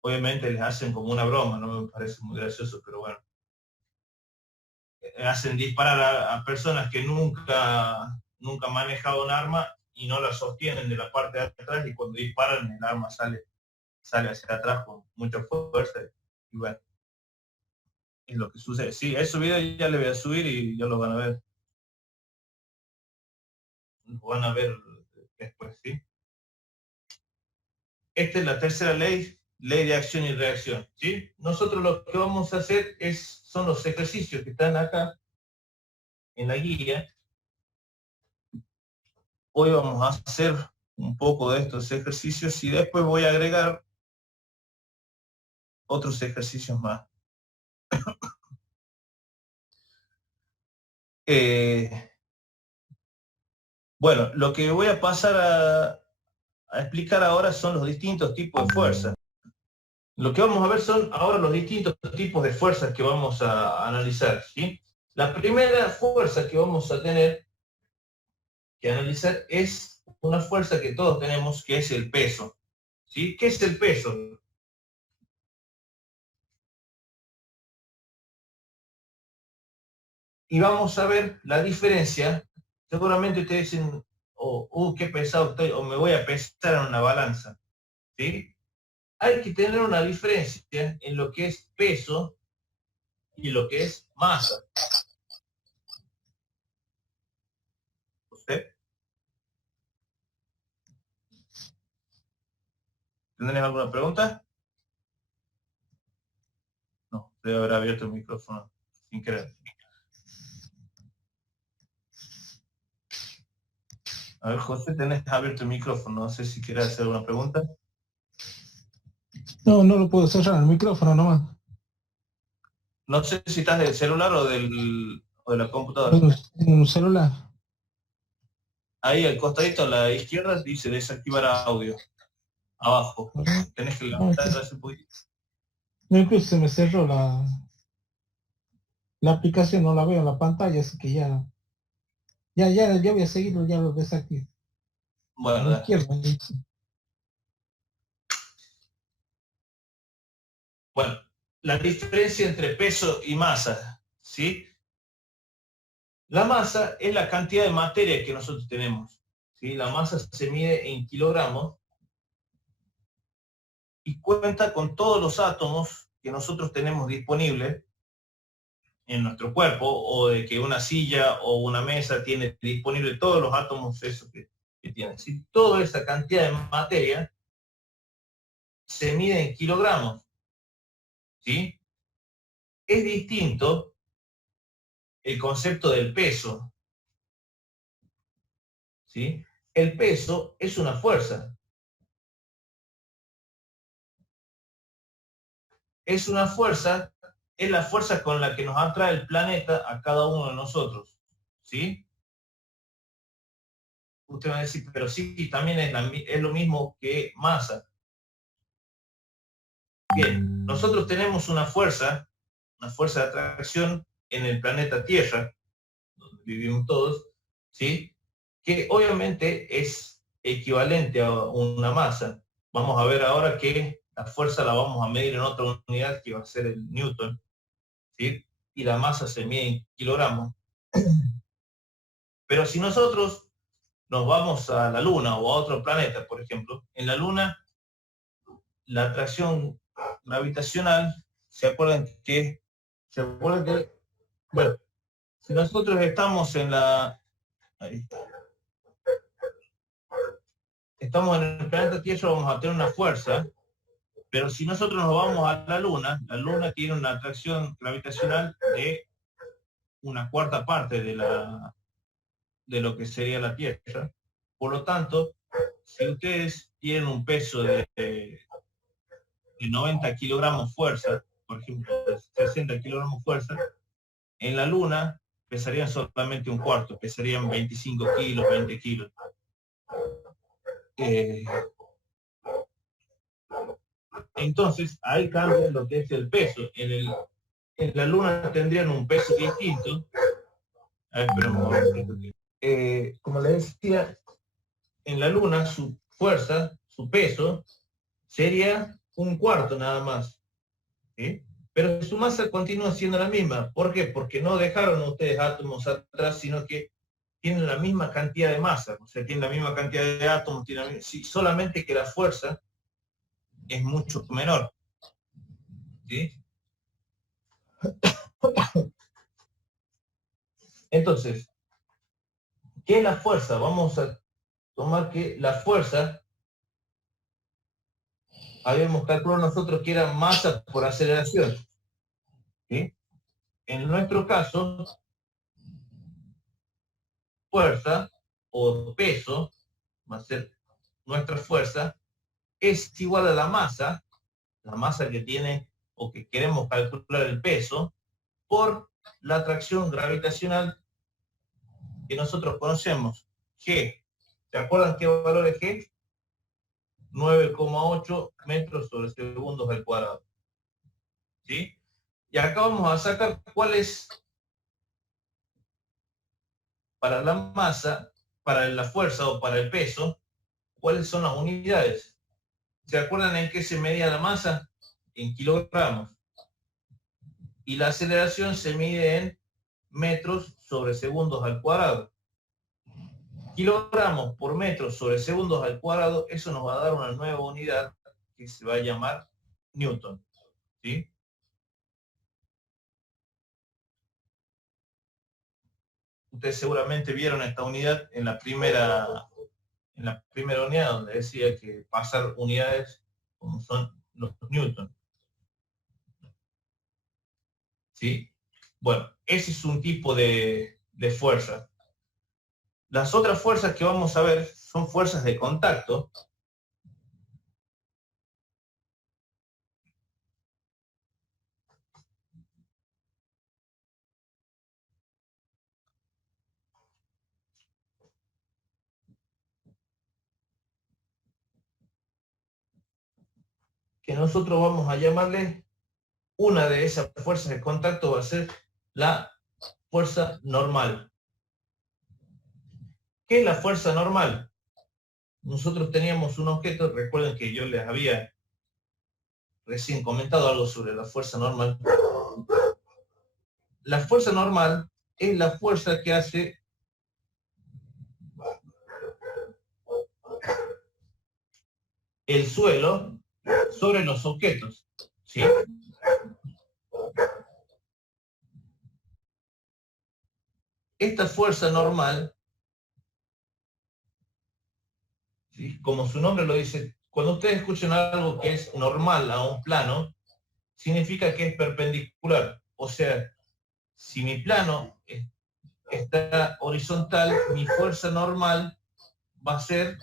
obviamente les hacen como una broma, no me parece muy gracioso, pero bueno. Hacen disparar a personas que nunca han manejado un arma y no la sostienen de la parte de atrás, y cuando disparan el arma sale hacia atrás con mucha fuerza. Y bueno, es lo que sucede. Sí, ese video ya le voy a subir y ya lo van a ver. Lo van a ver después, ¿sí? Esta es la tercera ley de acción y reacción, ¿sí? Nosotros lo que vamos a hacer son los ejercicios que están acá en la guía. Hoy vamos a hacer un poco de estos ejercicios y después voy a agregar otros ejercicios más. Bueno, lo que voy a pasar a explicar ahora son los distintos tipos de fuerza. Lo que vamos a ver son ahora los distintos tipos de fuerzas que vamos a analizar, ¿sí? La primera fuerza que vamos a tener que analizar es una fuerza que todos tenemos, que es el peso, ¿sí? ¿Qué es el peso? Y vamos a ver la diferencia. Seguramente ustedes dicen, qué pesado estoy, o me voy a pesar en una balanza, ¿sí? Hay que tener una diferencia en lo que es peso y lo que es masa. ¿Usted? ¿Tendrás alguna pregunta? No, debe haber abierto el micrófono sin querer. A ver, José, tenés abierto el micrófono. No sé si querés hacer alguna pregunta. No, no lo puedo cerrar, el micrófono nomás. No sé si estás del celular o de la computadora. En un celular. Ahí al costadito a la izquierda dice desactivar audio. Abajo. Tenés que levantar ese poquito. No, incluso se me cerró la aplicación, no la veo en la pantalla, así que ya voy a seguirlo, ya lo desactivo. Bueno, A la izquierda. Bueno, la diferencia entre peso y masa, ¿sí? La masa es la cantidad de materia que nosotros tenemos, ¿sí? La masa se mide en kilogramos y cuenta con todos los átomos que nosotros tenemos disponibles en nuestro cuerpo, o de que una silla o una mesa tiene disponible todos los átomos esos que tienen. ¿Sí? Toda esa cantidad de materia se mide en kilogramos, ¿sí? Es distinto el concepto del peso, ¿sí? El peso es una fuerza. Es una fuerza, es la fuerza con la que nos atrae el planeta a cada uno de nosotros, ¿sí? Usted va a decir, pero sí, también es lo mismo que masa. Bien, nosotros tenemos una fuerza de atracción en el planeta Tierra, donde vivimos todos, ¿sí? Que obviamente es equivalente a una masa. Vamos a ver ahora que la fuerza la vamos a medir en otra unidad que va a ser el Newton, ¿sí? Y la masa se mide en kilogramos. Pero si nosotros nos vamos a la Luna o a otro planeta, por ejemplo, en la Luna la atracción gravitacional, bueno, si nosotros estamos en estamos en el planeta Tierra, vamos a tener una fuerza, pero si nosotros nos vamos a la Luna tiene una atracción gravitacional de una cuarta parte de lo que sería la Tierra. Por lo tanto, si ustedes tienen un peso de 90 kilogramos fuerza, por ejemplo, 60 kilogramos fuerza, en la Luna pesarían solamente un cuarto, pesarían 25 kilos, 20 kilos. Entonces, ahí cambia lo que es el peso. En la Luna tendrían un peso distinto. A ver, como les decía, en la Luna su su peso sería un cuarto nada más, ¿sí? Pero su masa continúa siendo la misma. ¿Por qué? Porque no dejaron ustedes átomos atrás, sino que tienen la misma cantidad de masa, o sea, tienen la misma cantidad de átomos, sí, solamente que la fuerza es mucho menor, ¿sí? Entonces, ¿qué es la fuerza? Vamos a tomar que la fuerza, habíamos calculado nosotros que era masa por aceleración, ¿sí? En nuestro caso, fuerza o peso, va a ser nuestra fuerza, es igual a la masa que tiene o que queremos calcular el peso, por la atracción gravitacional que nosotros conocemos, G. ¿Se acuerdan qué valor es G? 9,8 metros sobre segundos al cuadrado. ¿Sí? Y acá vamos a sacar cuál es, para la masa, para la fuerza o para el peso, cuáles son las unidades. ¿Se acuerdan en qué se medía la masa? En kilogramos. Y la aceleración se mide en metros sobre segundos al cuadrado. Kilogramos por metro sobre segundos al cuadrado, eso nos va a dar una nueva unidad que se va a llamar Newton. ¿Sí? Ustedes seguramente vieron esta unidad en la primera unidad, donde decía que pasar unidades como son los Newton. ¿Sí? Bueno, ese es un tipo de fuerza. Las otras fuerzas que vamos a ver son fuerzas de contacto. Que nosotros vamos a llamarle, una de esas fuerzas de contacto va a ser la fuerza normal. ¿Qué es la fuerza normal? Nosotros teníamos un objeto, recuerden que yo les había recién comentado algo sobre la fuerza normal. La fuerza normal es la fuerza que hace el suelo sobre los objetos, ¿sí? Esta fuerza normal, ¿sí?, como su nombre lo dice, cuando ustedes escuchan algo que es normal a un plano, significa que es perpendicular. O sea, si mi plano está horizontal, mi fuerza normal va a ser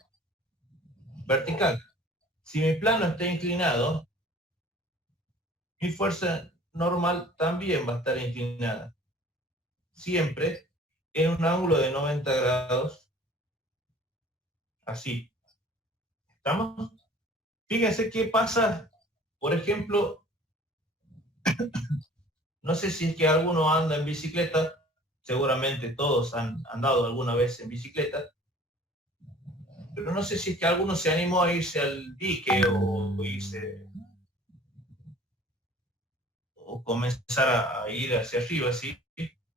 vertical. Si mi plano está inclinado, mi fuerza normal también va a estar inclinada. Siempre en un ángulo de 90 grados, así. ¿Estamos? Fíjense qué pasa, por ejemplo, no sé si es que alguno anda en bicicleta, seguramente todos han andado alguna vez en bicicleta, pero no sé si es que alguno se animó a irse al dique o comenzar a ir hacia arriba, ¿sí?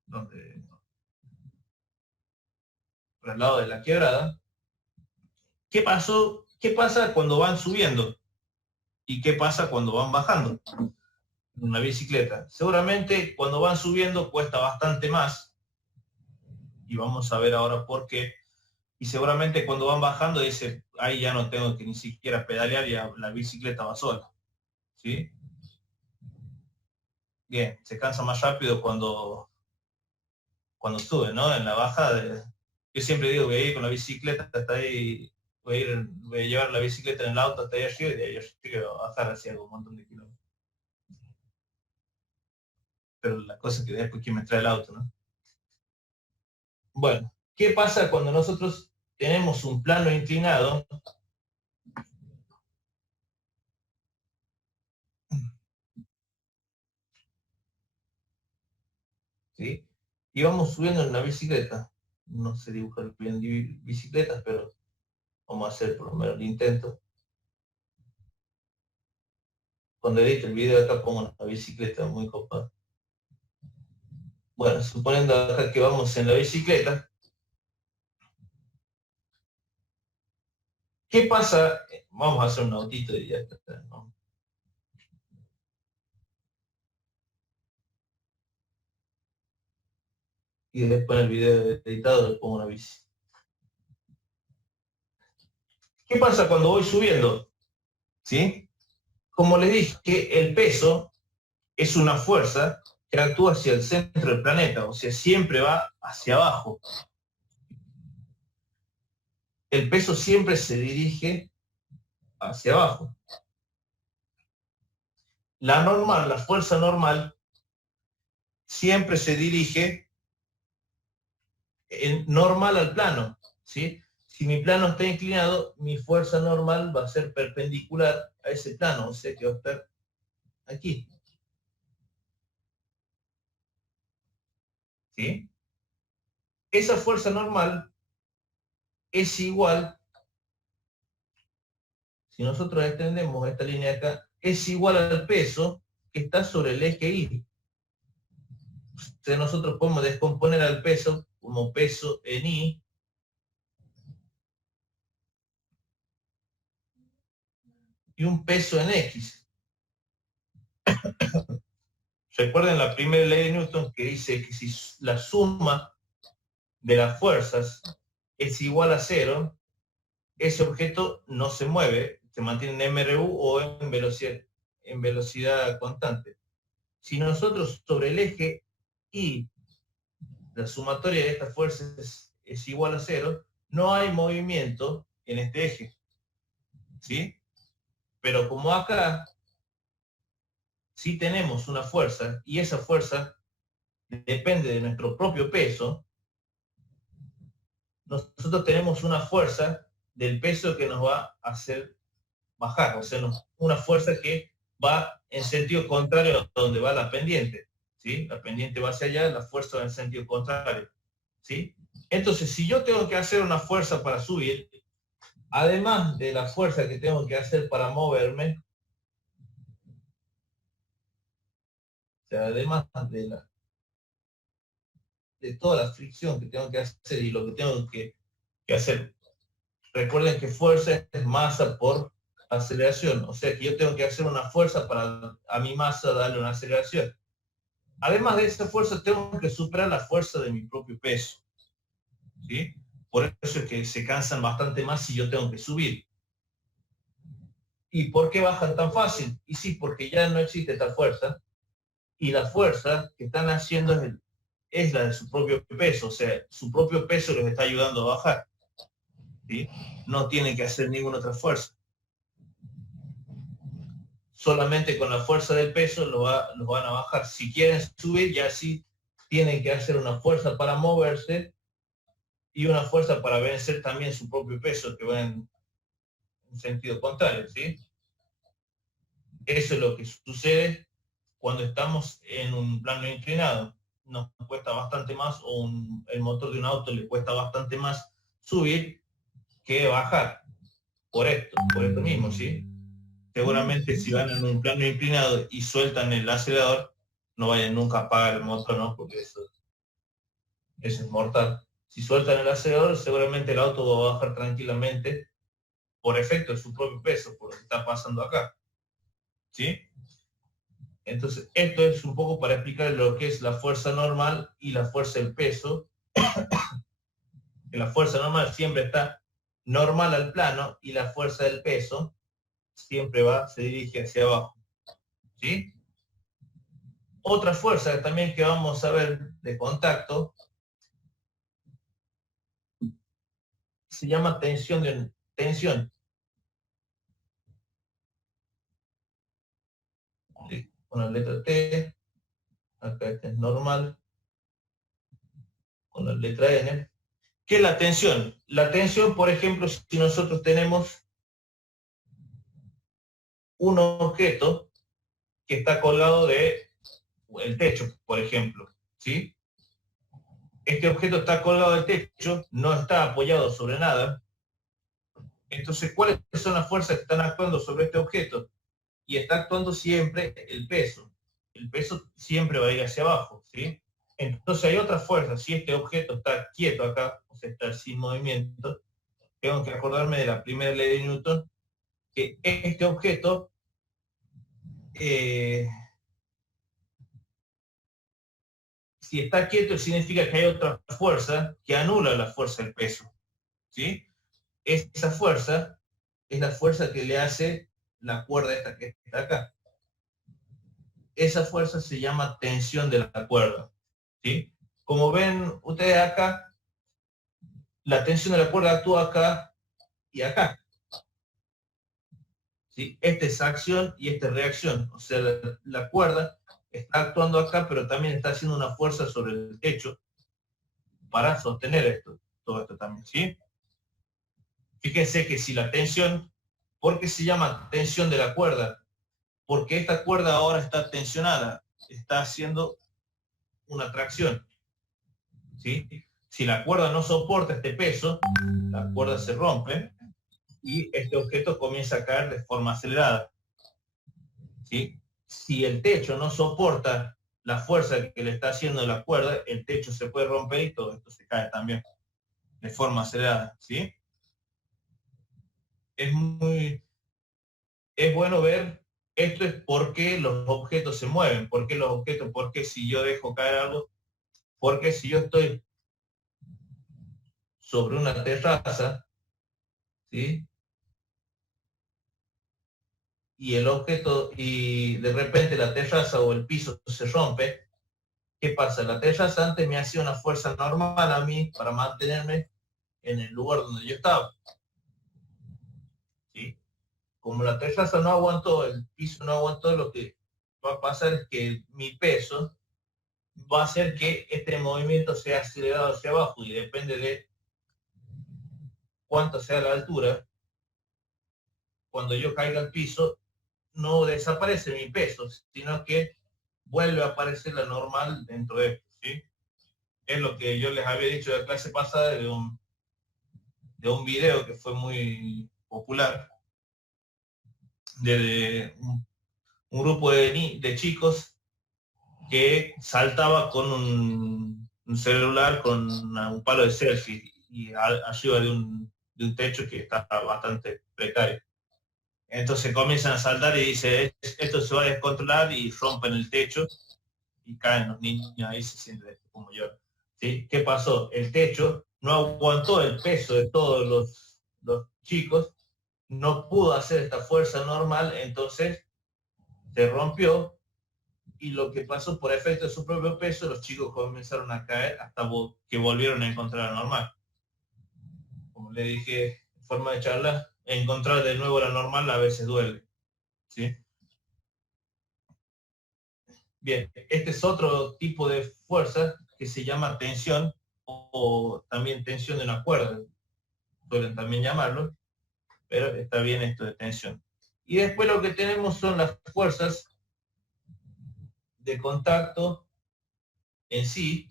Donde, por el lado de la quebrada. ¿Qué pasó? ¿Qué pasa cuando van subiendo? ¿Y qué pasa cuando van bajando? Una bicicleta. Seguramente cuando van subiendo cuesta bastante más. Y vamos a ver ahora por qué. Y seguramente cuando van bajando dice, ahí ya no tengo que ni siquiera pedalear, ya la bicicleta va sola. ¿Sí? Bien, se cansa más rápido cuando sube, ¿no? En la bajada. Yo siempre digo que voy a ir con la bicicleta hasta ahí, voy a llevar la bicicleta en el auto hasta ahí arriba y de ahí arriba a bajar hacia un montón de kilómetros. Pero la cosa es que después quién me trae el auto, ¿no? Bueno, ¿qué pasa cuando nosotros tenemos un plano inclinado? ¿Sí? Y vamos subiendo en la bicicleta. No sé dibujar bien bicicletas, pero vamos a hacer por lo menos el intento. cuando edite el video acá pongo una bicicleta muy copada. Bueno, suponiendo acá que vamos en la bicicleta, ¿qué pasa? Vamos a hacer un autito de día, ¿no? Y después en el video editado le pongo una bici. ¿Qué pasa cuando voy subiendo? ¿Sí? Como les dije, el peso es una fuerza que actúa hacia el centro del planeta, o sea, siempre va hacia abajo. El peso siempre se dirige hacia abajo. La normal, la fuerza normal, siempre se dirige en normal al plano, ¿sí? Si mi plano está inclinado, mi fuerza normal va a ser perpendicular a ese plano, o sea que va a estar aquí. ¿Sí? Esa fuerza normal es igual, si nosotros extendemos esta línea acá, es igual al peso que está sobre el eje Y. Entonces nosotros podemos descomponer al peso como peso en Y y un peso en X. Recuerden la primera ley de Newton que dice que si la suma de las fuerzas es igual a 0, ese objeto no se mueve, se mantiene en MRU o en velocidad constante. Si nosotros sobre el eje Y, la sumatoria de estas fuerzas es igual a 0, no hay movimiento en este eje. ¿Sí? Pero como acá sí tenemos una fuerza y esa fuerza depende de nuestro propio peso, nosotros tenemos una fuerza del peso que nos va a hacer bajar, o sea, una fuerza que va en sentido contrario a donde va la pendiente, ¿sí? La pendiente va hacia allá, la fuerza va en sentido contrario, ¿sí? Entonces, si yo tengo que hacer una fuerza para subir, además de la fuerza que tengo que hacer para moverme, o sea, además de toda la fricción que tengo que hacer y lo que tengo que hacer, recuerden que fuerza es masa por aceleración, o sea que yo tengo que hacer una fuerza para a mi masa darle una aceleración. Además de esa fuerza, tengo que superar la fuerza de mi propio peso, ¿sí? Por eso es que se cansan bastante más si yo tengo que subir. ¿Y por qué bajan tan fácil? Y sí, porque ya no existe tal fuerza, y la fuerza que están haciendo es la de su propio peso, o sea, su propio peso les está ayudando a bajar, ¿sí? No tienen que hacer ninguna otra fuerza. Solamente con la fuerza del peso los van a bajar. Si quieren subir, ya sí tienen que hacer una fuerza para moverse y una fuerza para vencer también su propio peso, que va en sentido contrario, ¿sí? Eso es lo que sucede cuando estamos en un plano inclinado. Nos cuesta bastante más, o el motor de un auto le cuesta bastante más subir que bajar. Por esto mismo, ¿sí? Seguramente si van en un plano inclinado y sueltan el acelerador, no vayan nunca a apagar el motor, ¿no? Porque eso es mortal. Si sueltan el acelerador, seguramente el auto va a bajar tranquilamente por efecto de su propio peso, por lo que está pasando acá. ¿Sí? Entonces, esto es un poco para explicar lo que es la fuerza normal y la fuerza del peso. Que la fuerza normal siempre está normal al plano y la fuerza del peso siempre se dirige hacia abajo. ¿Sí? Otra fuerza también que vamos a ver de contacto se llama tensión. Con la letra T, acá este es normal, con la letra N. ¿Qué es la tensión? La tensión, por ejemplo, si nosotros tenemos un objeto que está colgado del techo, por ejemplo, ¿sí? Este objeto está colgado del techo, no está apoyado sobre nada. Entonces, ¿cuáles son las fuerzas que están actuando sobre este objeto? y está actuando siempre el peso. El peso siempre va a ir hacia abajo, ¿sí? Entonces hay otra fuerza. Si este objeto está quieto acá, o sea, está sin movimiento, tengo que acordarme de la primera ley de Newton, que este objeto si está quieto significa que hay otra fuerza que anula la fuerza del peso, ¿sí? Esa fuerza es la fuerza que le hace la cuerda esta que está acá. Esa fuerza se llama tensión de la cuerda, ¿sí? Como ven ustedes acá, la tensión de la cuerda actúa acá y acá, ¿sí? Esta es acción y esta es reacción, o sea, la cuerda está actuando acá, pero también está haciendo una fuerza sobre el techo para sostener esto, todo esto también, ¿sí? Fíjense que si la tensión, ¿por qué se llama tensión de la cuerda? Porque esta cuerda ahora está tensionada, está haciendo una tracción, ¿sí? Si la cuerda no soporta este peso, la cuerda se rompe y este objeto comienza a caer de forma acelerada, ¿sí? Si el techo no soporta la fuerza que le está haciendo la cuerda, el techo se puede romper y todo esto se cae también de forma acelerada, ¿sí? Es bueno ver, esto es por qué los objetos se mueven, por qué los objetos, por qué si yo dejo caer algo, porque si yo estoy sobre una terraza, ¿sí? Y el objeto, y de repente la terraza o el piso se rompe, ¿qué pasa? La terraza antes me hacía una fuerza normal a mí para mantenerme en el lugar donde yo estaba, ¿sí? Como la terraza no aguantó, el piso no aguantó, lo que va a pasar es que mi peso va a hacer que este movimiento sea acelerado hacia abajo y depende de cuánto sea la altura. Cuando yo caiga al piso, no desaparece mi peso, sino que vuelve a aparecer la normal dentro de esto, ¿sí? Es lo que yo les había dicho de la clase pasada de un video que fue muy popular, de un grupo de chicos que saltaba con un celular con un palo de selfie y arriba de un techo que está bastante precario. Entonces comienzan a saltar y dice, esto se va a descontrolar y rompen el techo y caen los niños, ahí se sienten como yo. ¿Sí? ¿Qué pasó? El techo no aguantó el peso de todos los chicos, no pudo hacer esta fuerza normal, entonces se rompió y lo que pasó por efecto de su propio peso, los chicos comenzaron a caer hasta que volvieron a encontrar la normal. Como le dije en forma de charla, encontrar de nuevo la normal a veces duele, ¿sí? Bien, este es otro tipo de fuerza que se llama tensión o también tensión de una cuerda, suelen también llamarlo, pero está bien esto de tensión. Y después lo que tenemos son las fuerzas de contacto en sí.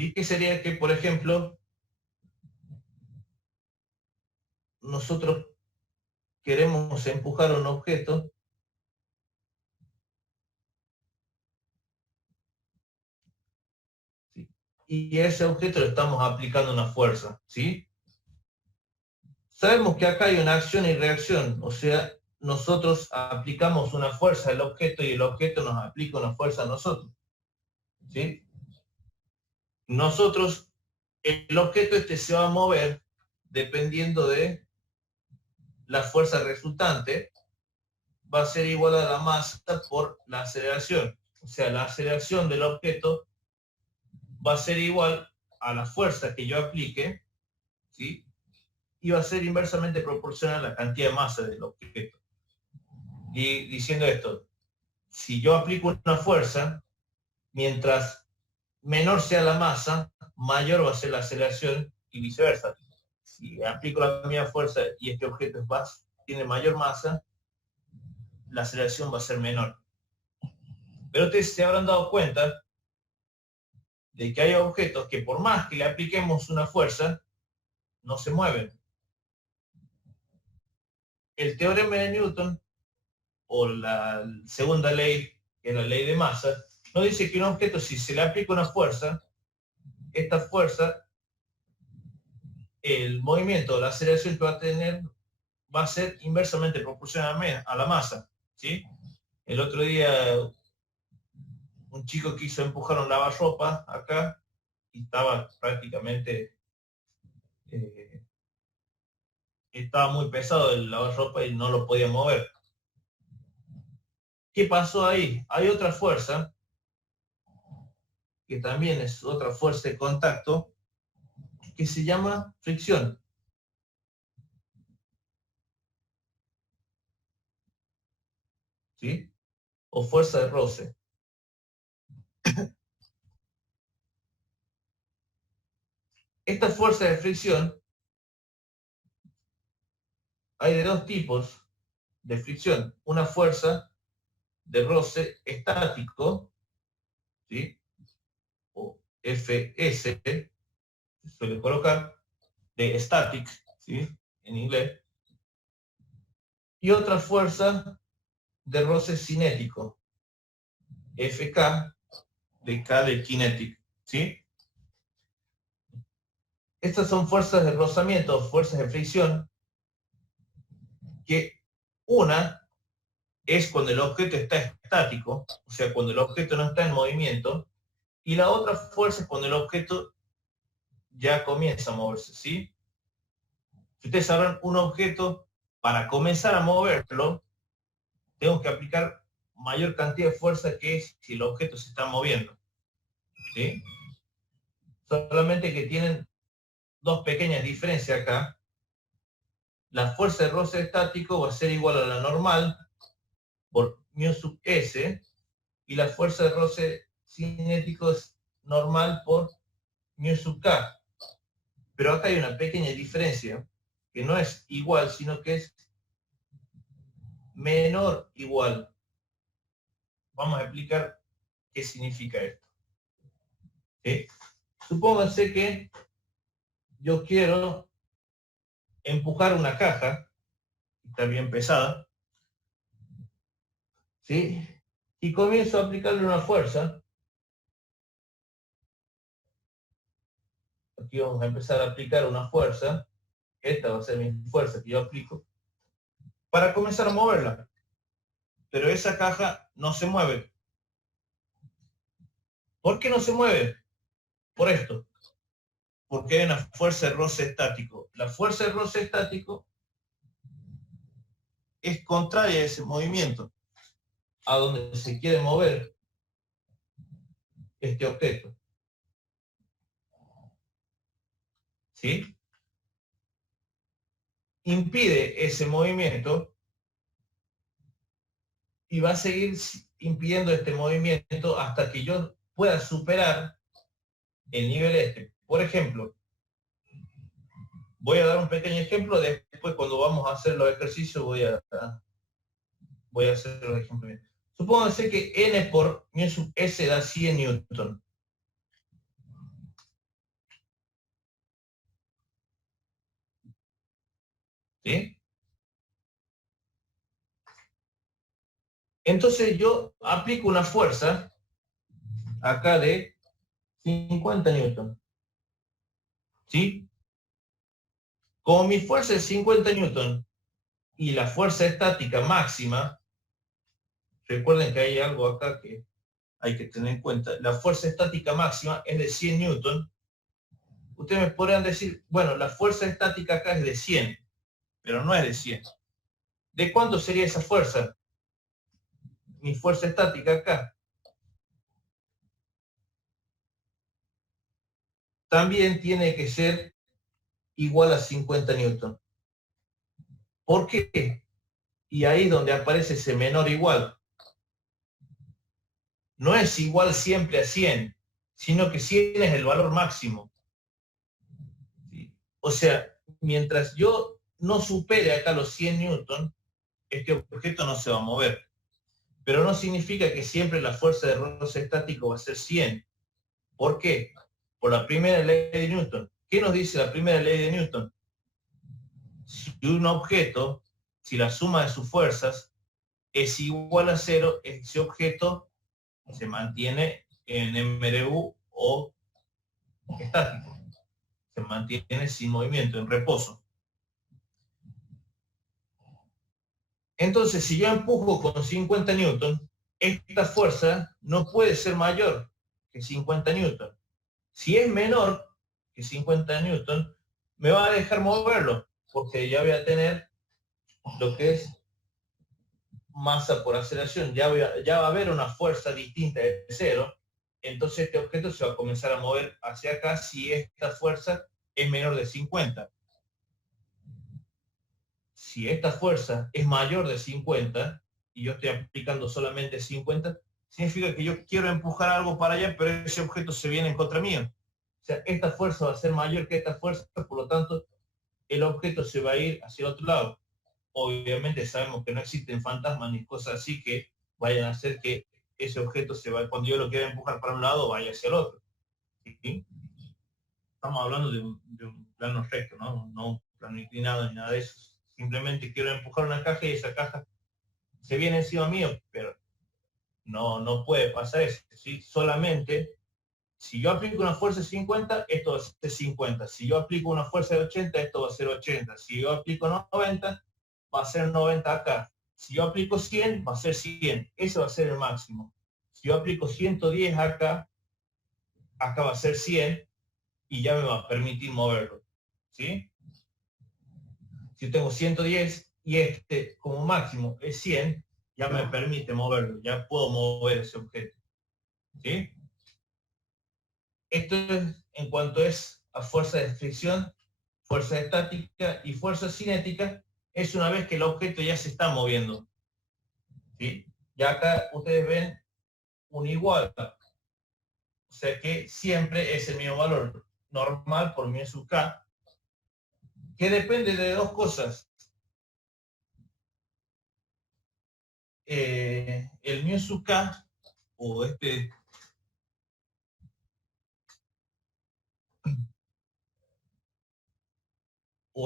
¿Y qué sería que, por ejemplo, nosotros queremos empujar un objeto ¿sí? Y a ese objeto le estamos aplicando una fuerza, ¿sí? Sabemos que acá hay una acción y reacción, o sea, nosotros aplicamos una fuerza al objeto y el objeto nos aplica una fuerza a nosotros, ¿sí? Nosotros, el objeto este se va a mover dependiendo de la fuerza resultante, va a ser igual a la masa por la aceleración. O sea, la aceleración del objeto va a ser igual a la fuerza que yo aplique, ¿sí? Y va a ser inversamente proporcional a la cantidad de masa del objeto. Y diciendo esto, si yo aplico una fuerza, mientras menor sea la masa, mayor va a ser la aceleración y viceversa. Si aplico la misma fuerza y este objeto tiene mayor masa, la aceleración va a ser menor. Pero ustedes se habrán dado cuenta de que hay objetos que por más que le apliquemos una fuerza, no se mueven. El teorema de Newton, o la segunda ley, que es la ley de masa, nos dice que un objeto, si se le aplica una fuerza, esta fuerza, el movimiento o la aceleración que va a tener va a ser inversamente proporcional a la masa, ¿sí? El otro día un chico quiso empujar un lavarropa acá y estaba prácticamente, estaba muy pesado el lavarropa y no lo podía mover. ¿Qué pasó ahí? Hay otra fuerza, que también es otra fuerza de contacto, que se llama fricción. ¿Sí? O fuerza de roce. Esta fuerza de fricción, hay de dos tipos de fricción. Una fuerza de roce estático, ¿sí? O FS, se suele colocar, de static, ¿sí? En inglés. Y otra fuerza de roce cinético, FK, de K de kinetic, ¿sí? Estas son fuerzas de rozamiento, fuerzas de fricción, que una es cuando el objeto está estático, o sea, cuando el objeto no está en movimiento, y la otra fuerza es cuando el objeto ya comienza a moverse, ¿sí? Si ustedes sabrán, un objeto, para comenzar a moverlo, tengo que aplicar mayor cantidad de fuerza que si el objeto se está moviendo, ¿sí? Solamente que tienen dos pequeñas diferencias acá. La fuerza de roce estático va a ser igual a la normal por mu sub s, y la fuerza de roce cinético es normal por mu sub k. Pero acá hay una pequeña diferencia, que no es igual, sino que es menor igual. Vamos a explicar qué significa esto. ¿Sí? Supónganse que yo quiero empujar una caja, está bien pesada, ¿sí? Y comienzo a aplicarle una fuerza. Aquí vamos a empezar a aplicar una fuerza. Esta va a ser mi fuerza que yo aplico para comenzar a moverla. Pero esa caja no se mueve. ¿Por qué no se mueve? Por esto. Porque hay una fuerza de roce estático. La fuerza de roce estático es contraria a ese movimiento, a donde se quiere mover este objeto. ¿Sí? Impide ese movimiento y va a seguir impidiendo este movimiento hasta que yo pueda superar el nivel este. Por ejemplo, voy a dar un pequeño ejemplo, después cuando vamos a hacer los ejercicios voy a hacer los ejemplos. Supónganse que n por mu sub s da 100 newton. ¿Sí? Entonces yo aplico una fuerza acá de 50 newton. ¿Sí? Como mi fuerza es 50 newton y la fuerza estática máxima, recuerden que hay algo acá que hay que tener en cuenta, la fuerza estática máxima es de 100 newton. Ustedes me podrán decir, bueno, la fuerza estática acá es de 100, pero no es de 100. ¿De cuánto sería esa fuerza? Mi fuerza estática acá. También tiene que ser igual a 50 newton. ¿Por qué? Y ahí es donde aparece ese menor igual. No es igual siempre a 100, sino que 100 es el valor máximo. ¿Sí? O sea, mientras yo no supere acá los 100 newton, este objeto no se va a mover. Pero no significa que siempre la fuerza de roce estático va a ser 100. ¿Por qué? Por la primera ley de Newton. ¿Qué nos dice la primera ley de Newton? Si un objeto, si la suma de sus fuerzas es igual a cero, ese objeto se mantiene en MRU o estático. Se mantiene sin movimiento, en reposo. Entonces, si yo empujo con 50 newton, esta fuerza no puede ser mayor que 50 newton. Si es menor que 50 newton, me va a dejar moverlo, porque ya voy a tener lo que es masa por aceleración. Ya va a haber una fuerza distinta de cero. Entonces este objeto se va a comenzar a mover hacia acá si esta fuerza es menor de 50. Si esta fuerza es mayor de 50 y yo estoy aplicando solamente 50, significa que yo quiero empujar algo para allá, pero ese objeto se viene en contra mío. O sea, esta fuerza va a ser mayor que esta fuerza, por lo tanto, el objeto se va a ir hacia el otro lado. Obviamente sabemos que no existen fantasmas ni cosas así que vayan a hacer que ese objeto se vaya, cuando yo lo quiera empujar para un lado, vaya hacia el otro. ¿Sí? Estamos hablando de un plano recto, ¿no? No un plano inclinado ni nada de eso. Simplemente quiero empujar una caja y esa caja se viene encima mío, pero no puede pasar eso. ¿Sí? Solamente, si yo aplico una fuerza de 50, esto va a ser 50. Si yo aplico una fuerza de 80, esto va a ser 80. Si yo aplico 90, va a ser 90 acá. Si yo aplico 100, va a ser 100. Ese va a ser el máximo. Si yo aplico 110 acá, acá va a ser 100 y ya me va a permitir moverlo. ¿Sí? Si yo tengo 110 y este como máximo es 100, ya me permite moverlo, ya puedo mover ese objeto. ¿Sí? Esto es en cuanto es a fuerza de fricción, fuerza estática y fuerza cinética, es una vez que el objeto ya se está moviendo. ¿Sí? Ya acá ustedes ven un igual. O sea que siempre es el mismo valor normal por μ sub k, que depende de dos cosas. El μ sub k, o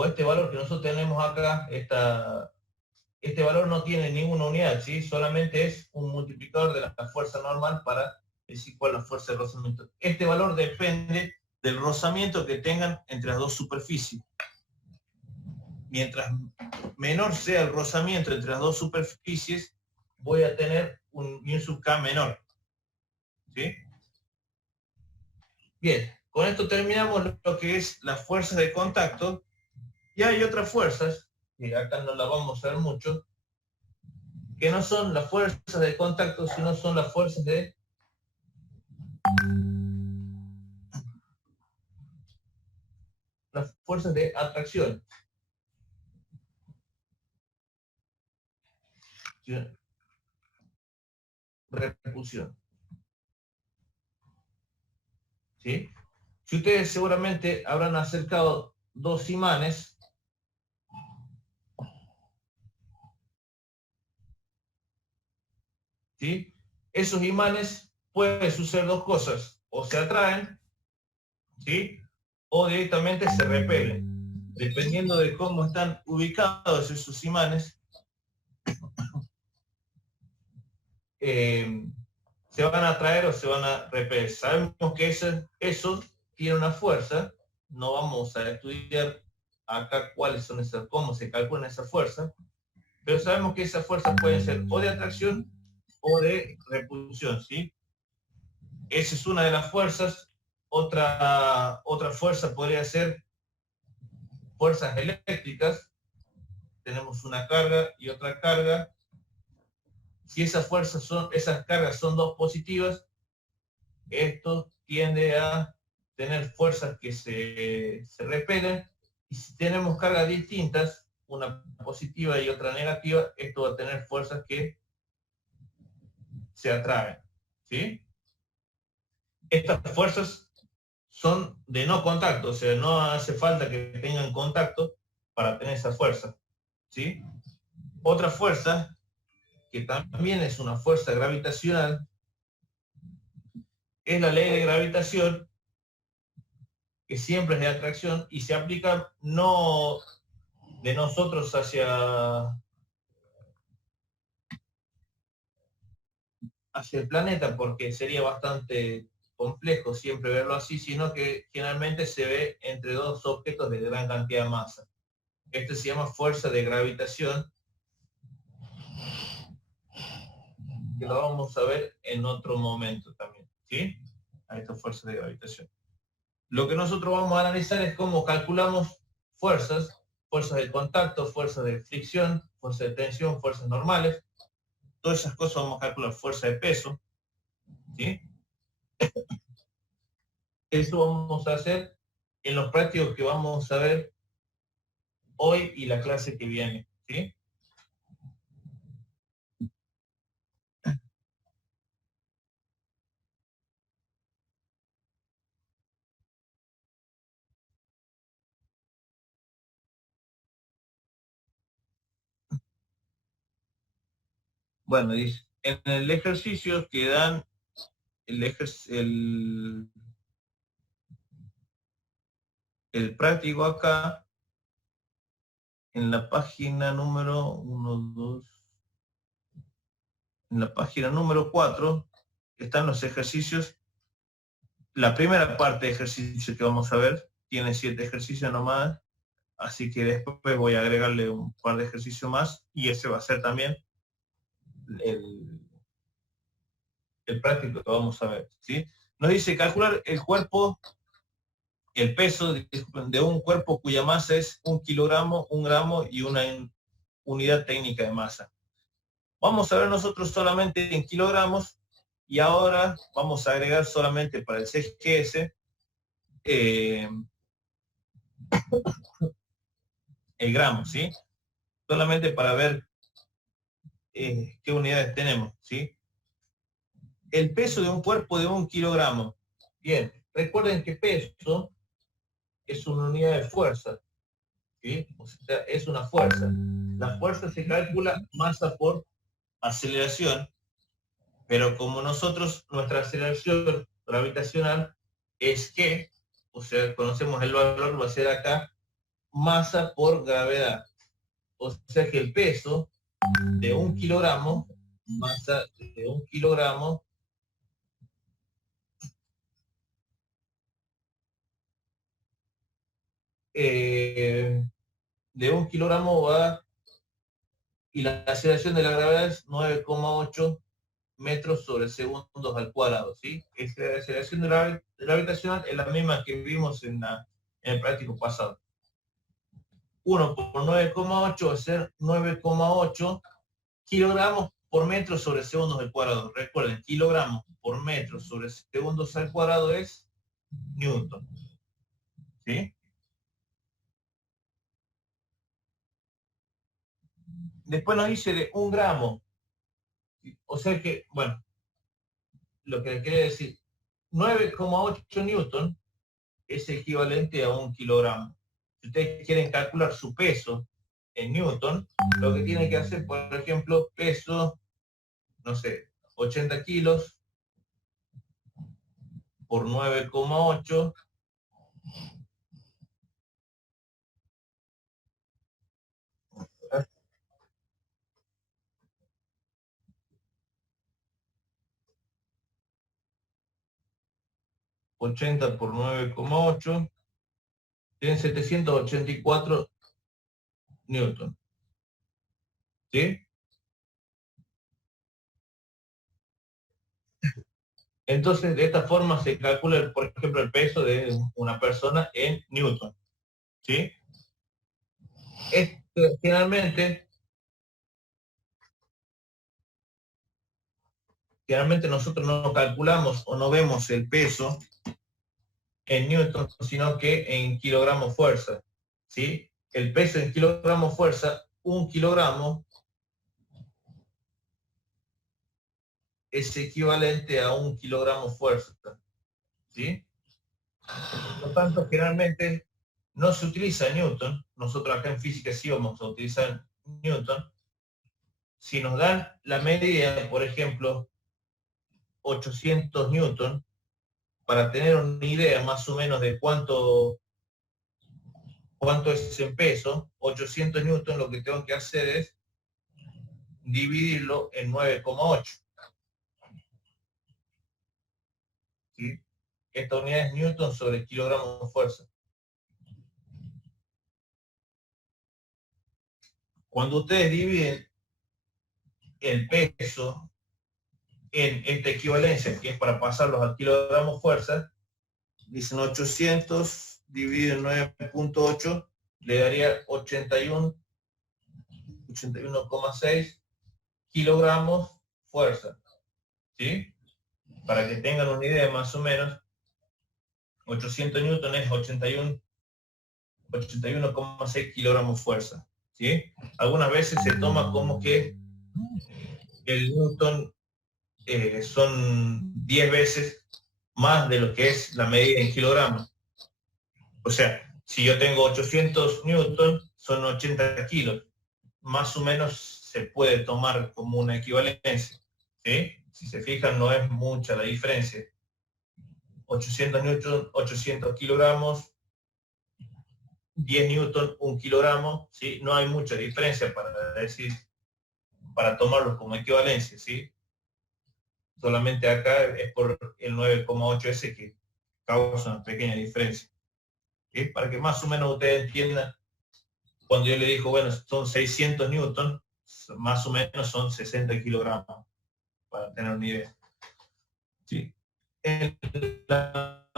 este valor que nosotros tenemos acá, este valor no tiene ninguna unidad, ¿sí? Solamente es un multiplicador de la fuerza normal para decir cuál es la fuerza de rozamiento. Este valor depende del rozamiento que tengan entre las dos superficies. Mientras menor sea el rozamiento entre las dos superficies, voy a tener un μ sub k menor. ¿Sí? Bien, con esto terminamos lo que es las fuerzas de contacto. Y hay otras fuerzas, que acá no las vamos a ver mucho, que no son las fuerzas de contacto, sino son las fuerzas de atracción. Repulsión. ¿Sí? Si ustedes seguramente habrán acercado dos imanes, ¿sí? Esos imanes pueden suceder dos cosas, o se atraen, ¿sí? O directamente se repelen. Dependiendo de cómo están ubicados esos imanes, se van a atraer o se van a repeler. Sabemos que eso tiene una fuerza, no vamos a estudiar acá cuáles son esas, cómo se calculan esa fuerza, pero sabemos que esas fuerzas pueden ser o de atracción o de repulsión, ¿sí? Esa es una de las fuerzas. Otra fuerza podría ser fuerzas eléctricas. Tenemos una carga y otra carga. Si esas cargas son dos positivas, esto tiende a tener fuerzas que se repelen. Y si tenemos cargas distintas, una positiva y otra negativa, esto va a tener fuerzas que se atraen. ¿Sí? Estas fuerzas son de no contacto, o sea, no hace falta que tengan contacto para tener esa fuerza. ¿Sí? Otra fuerza, que también es una fuerza gravitacional, es la ley de gravitación, que siempre es de atracción y se aplica no de nosotros hacia el planeta, porque sería bastante complejo siempre verlo así, sino que generalmente se ve entre dos objetos de gran cantidad de masa. Este se llama fuerza de gravitación, que lo vamos a ver en otro momento también, ¿sí? A esta fuerza de gravitación. Lo que nosotros vamos a analizar es cómo calculamos fuerzas, fuerzas de contacto, fuerzas de fricción, fuerzas de tensión, fuerzas normales. Todas esas cosas vamos a calcular, fuerza de peso, ¿sí? Eso vamos a hacer en los prácticos que vamos a ver hoy y la clase que viene, ¿sí? Bueno, dice, en el ejercicio que dan el práctico acá, en la página número 1, 2, en la página número 4, están los ejercicios. La primera parte de ejercicio que vamos a ver tiene 7 ejercicios nomás, así que después voy a agregarle un par de ejercicios más y ese va a ser también el, el práctico que vamos a ver, ¿sí? Nos dice calcular el peso de un cuerpo cuya masa es 1 kilogramo, 1 gramo y una unidad técnica de masa. Vamos a ver nosotros solamente en kilogramos y ahora vamos a agregar solamente para el CGS el gramo, ¿sí? Solamente para ver qué unidades tenemos, ¿sí? El peso de un cuerpo de 1 kilogramo. Bien, recuerden que peso es una unidad de fuerza, ¿sí? O sea, es una fuerza. La fuerza se calcula masa por aceleración, pero como nosotros, nuestra aceleración gravitacional es que, o sea, conocemos el valor, va a ser acá, masa por gravedad. O sea que el peso de 1 kilogramo, masa de 1 kilogramo, de 1 kilogramo va, y la aceleración de la gravedad es 9,8 metros sobre segundos al cuadrado, ¿sí? La aceleración de la gravitacional es la misma que vimos en el práctico pasado. 1 por 9,8 va a ser 9,8 kilogramos por metro sobre segundos al cuadrado. Recuerden, kilogramos por metro sobre segundos al cuadrado es Newton, ¿sí? Después nos dice de 1 gramo. O sea que, bueno, lo que quiere decir, 9,8 Newton es equivalente a 1 kilogramo. Si ustedes quieren calcular su peso en Newton, lo que tienen que hacer, por ejemplo, peso, no sé, 80 kilos por 9,8, ...80 por 9,8... tienen 784 newton, ¿sí? Entonces, de esta forma se calcula, por ejemplo, el peso de una persona en newton, ¿sí? Generalmente nosotros no calculamos o no vemos el peso en newton, sino que en kilogramos fuerza, ¿sí? El peso en kilogramos fuerza, 1 kilogramo es equivalente a 1 kilogramo fuerza, ¿sí? Por lo tanto, generalmente no se utiliza newton. Nosotros acá en física sí vamos a utilizar newton. Si nos dan la medida, por ejemplo, 800 newton, para tener una idea más o menos de cuánto es en peso, 800 newton, lo que tengo que hacer es dividirlo en 9,8. ¿Sí? Esta unidad es newton sobre kilogramos de fuerza. Cuando ustedes dividen el peso en esta equivalencia, que es para pasarlos al kilogramo fuerza, dicen 800 dividido en 9,8, le daría 81,6 kilogramos fuerza. ¿Sí? Para que tengan una idea más o menos, 800 newton es 81,6 kilogramos fuerza. ¿Sí? Algunas veces se toma como que el newton son 10 veces más de lo que es la medida en kilogramos. O sea, si yo tengo 800 newton, son 80 kilos. Más o menos se puede tomar como una equivalencia. ¿Sí? Si se fijan, no es mucha la diferencia. 800 newton, 800 kilogramos, 10 newton, 1 kilogramo, ¿sí? No hay mucha diferencia para tomarlos como equivalencia, ¿sí? Solamente acá es por el 9,8S que causa una pequeña diferencia. ¿Sí? Para que más o menos ustedes entiendan, cuando yo le digo, bueno, son 600 newton, más o menos son 60 kilogramos, para tener una idea. ¿Sí? En la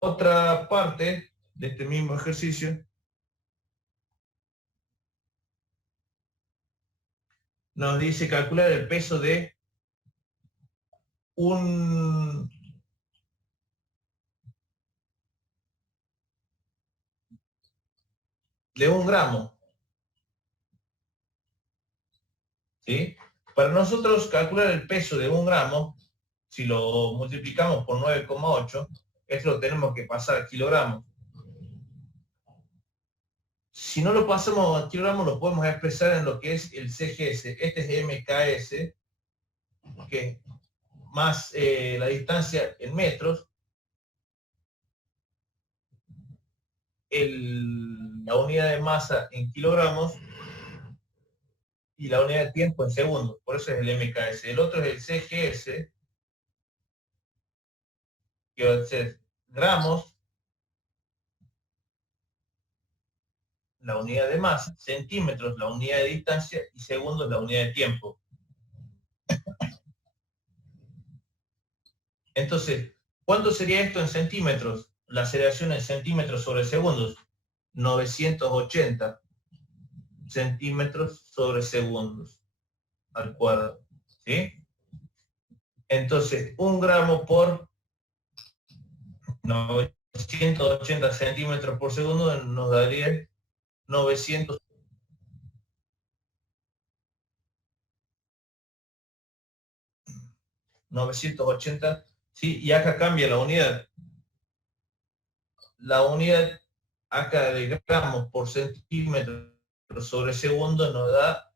otra parte de este mismo ejercicio, nos dice calcular el peso de un gramo. ¿Sí? Para nosotros calcular el peso de 1 gramo, si lo multiplicamos por 9,8, esto lo tenemos que pasar a kilogramos. Si no lo pasamos a kilogramos, lo podemos expresar en lo que es el CGS. Este es MKS, que más la distancia en metros, la unidad de masa en kilogramos y la unidad de tiempo en segundos. Por eso es el MKS. El otro es el CGS, que va a ser gramos, la unidad de masa, centímetros, la unidad de distancia, y segundos, la unidad de tiempo. Entonces, ¿cuánto sería esto en centímetros? La aceleración en centímetros sobre segundos. 980 centímetros sobre segundos al cuadrado. ¿Sí? Entonces, 1 gramo por 980 centímetros por segundo nos daría 900. 980, ¿sí? Y acá cambia la unidad. La unidad acá de gramos por centímetro sobre segundo nos da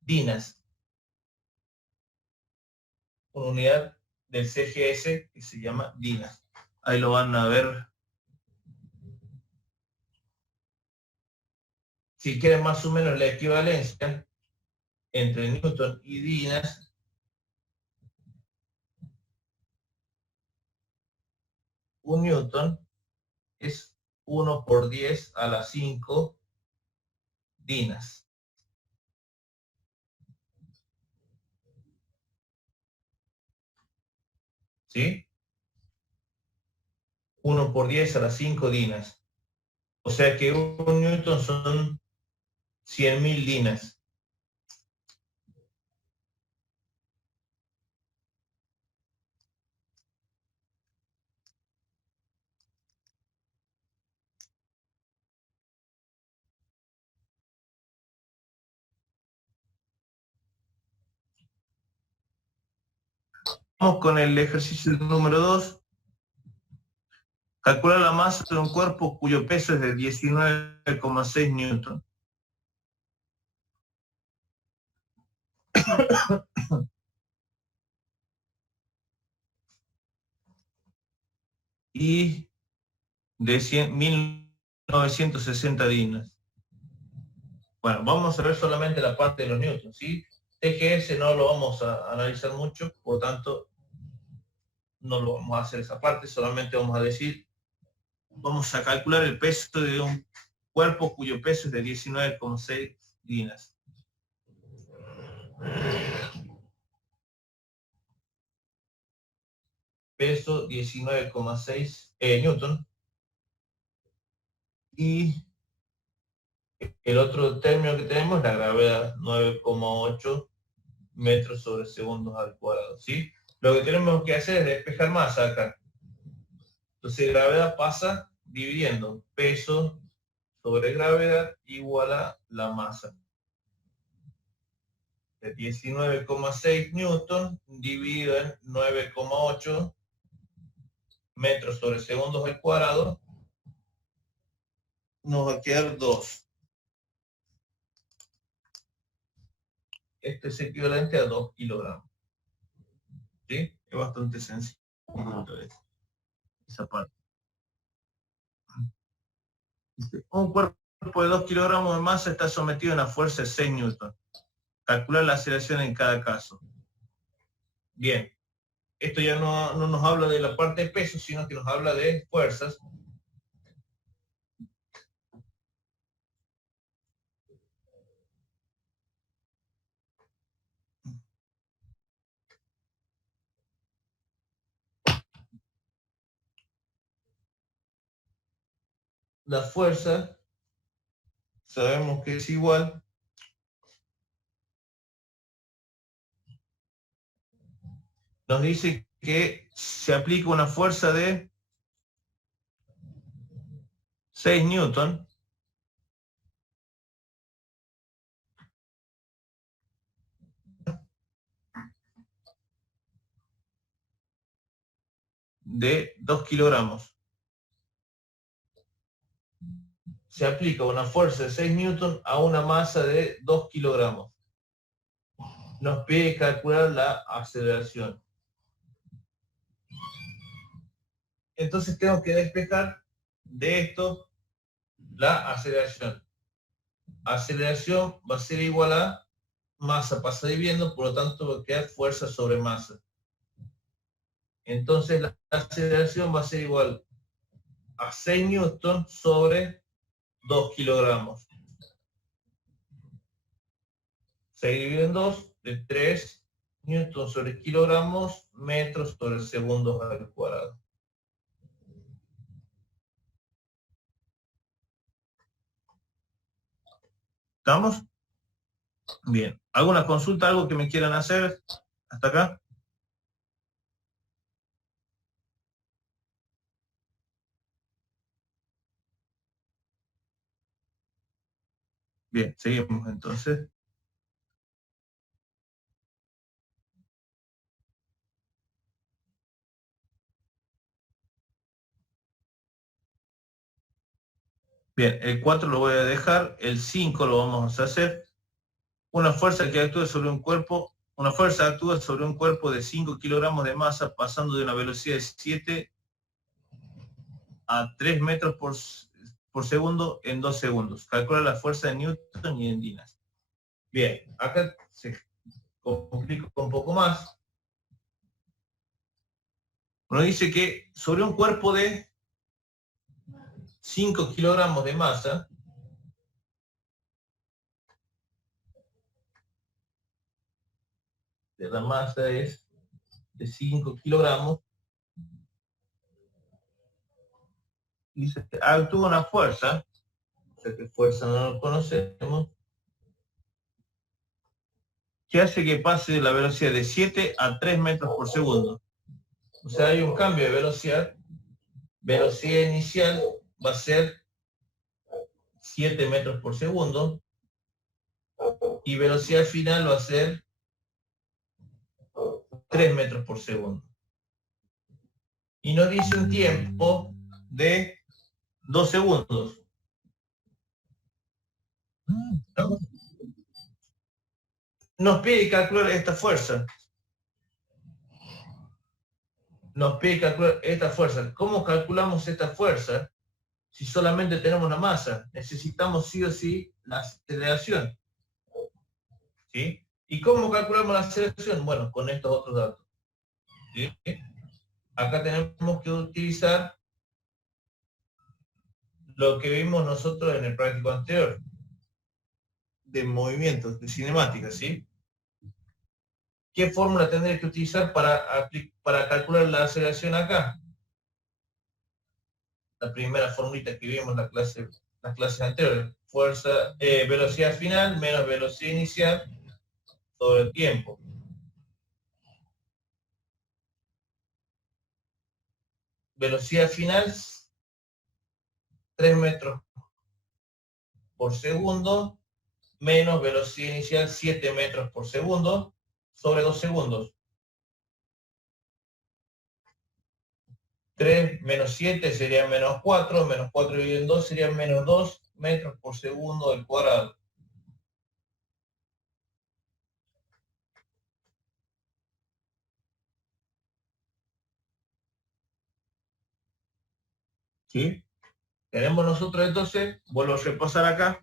dinas. Una unidad del CGS que se llama dinas. Ahí lo van a ver. Si quieren más o menos la equivalencia entre Newton y dinas, un Newton es 1 por 10 a la 5 dinas. ¿Sí? 1 por 10 a la 5 dinas. O sea que un Newton son 100.000 dinas. Vamos con el ejercicio número 2. Calcula la masa de un cuerpo cuyo peso es de 19,6 newton. y de 1960 dinas. Bueno, vamos a ver solamente la parte de los newtons, ¿sí? TGS no lo vamos a analizar mucho, por tanto, no lo vamos a hacer esa parte, solamente vamos a decir, vamos a calcular el peso de un cuerpo cuyo peso es de 19,6 dinas. Peso 19,6 newton. Y el otro término que tenemos es la gravedad, 9,8 metros sobre segundos al cuadrado, ¿sí? Lo que tenemos que hacer es despejar masa acá. Entonces gravedad pasa dividiendo peso sobre gravedad igual a la masa. De 19,6 newton dividido en 9,8 metros sobre segundos al cuadrado, nos va a quedar 2. Este es equivalente a 2 kilogramos. ¿Sí? Es bastante sencillo esa parte. Un cuerpo de 2 kilogramos de masa está sometido a una fuerza de 6 newton. Calcular la aceleración en cada caso. Bien, esto ya no nos habla de la parte de peso, sino que nos habla de fuerzas. La fuerza, sabemos que es igual nos dice que se aplica una fuerza de 6 newton de 2 kilogramos. Se aplica una fuerza de 6 newton a una masa de 2 kilogramos. Nos pide calcular la aceleración. Entonces tengo que despejar de esto la aceleración. Aceleración va a ser igual a masa pasa dividiendo, por lo tanto va a quedar fuerza sobre masa. Entonces la aceleración va a ser igual a 6 newton sobre 2 kilogramos. 6 dividido en 2, de 3 newton sobre kilogramos, metros sobre segundos al cuadrado. ¿Estamos? Bien. ¿Alguna consulta, algo que me quieran hacer hasta acá? Bien, seguimos entonces. Bien, el 4 lo voy a dejar, el 5 lo vamos a hacer. Una fuerza que actúa sobre un cuerpo, una fuerza actúa sobre un cuerpo de 5 kilogramos de masa pasando de una velocidad de 7 a 3 metros por segundo en 2 segundos. Calcula la fuerza de Newton y en dinas. Bien, acá se complica un poco más. Uno dice que sobre un cuerpo de 5 kilogramos de masa, la masa es de 5 kilogramos, dice que actúa una fuerza, o sea que fuerza no lo conocemos, que hace que pase de la velocidad de 7 a 3 metros por segundo. O sea, hay un cambio de velocidad. Velocidad inicial va a ser 7 metros por segundo y velocidad final va a ser 3 metros por segundo. Y nos dice un tiempo de 2 segundos. Nos pide calcular esta fuerza. nos pide calcular esta fuerza. ¿Cómo calculamos esta fuerza si solamente tenemos la masa? Necesitamos sí o sí la aceleración, ¿sí? ¿Y cómo calculamos la aceleración? Bueno, con estos otros datos, ¿sí? Acá tenemos que utilizar lo que vimos nosotros en el práctico anterior, de movimientos, de cinemática, ¿sí? ¿Qué fórmula tendré que utilizar para calcular la aceleración acá? La primera formulita que vimos en las clases anteriores. Velocidad final menos velocidad inicial sobre el tiempo. Velocidad final, 3 metros por segundo, menos velocidad inicial, 7 metros por segundo, sobre 2 segundos. 3 menos 7 sería menos 4, menos 4 dividido en 2 sería menos 2 metros por segundo al cuadrado. ¿Sí? Tenemos nosotros entonces, vuelvo a repasar acá.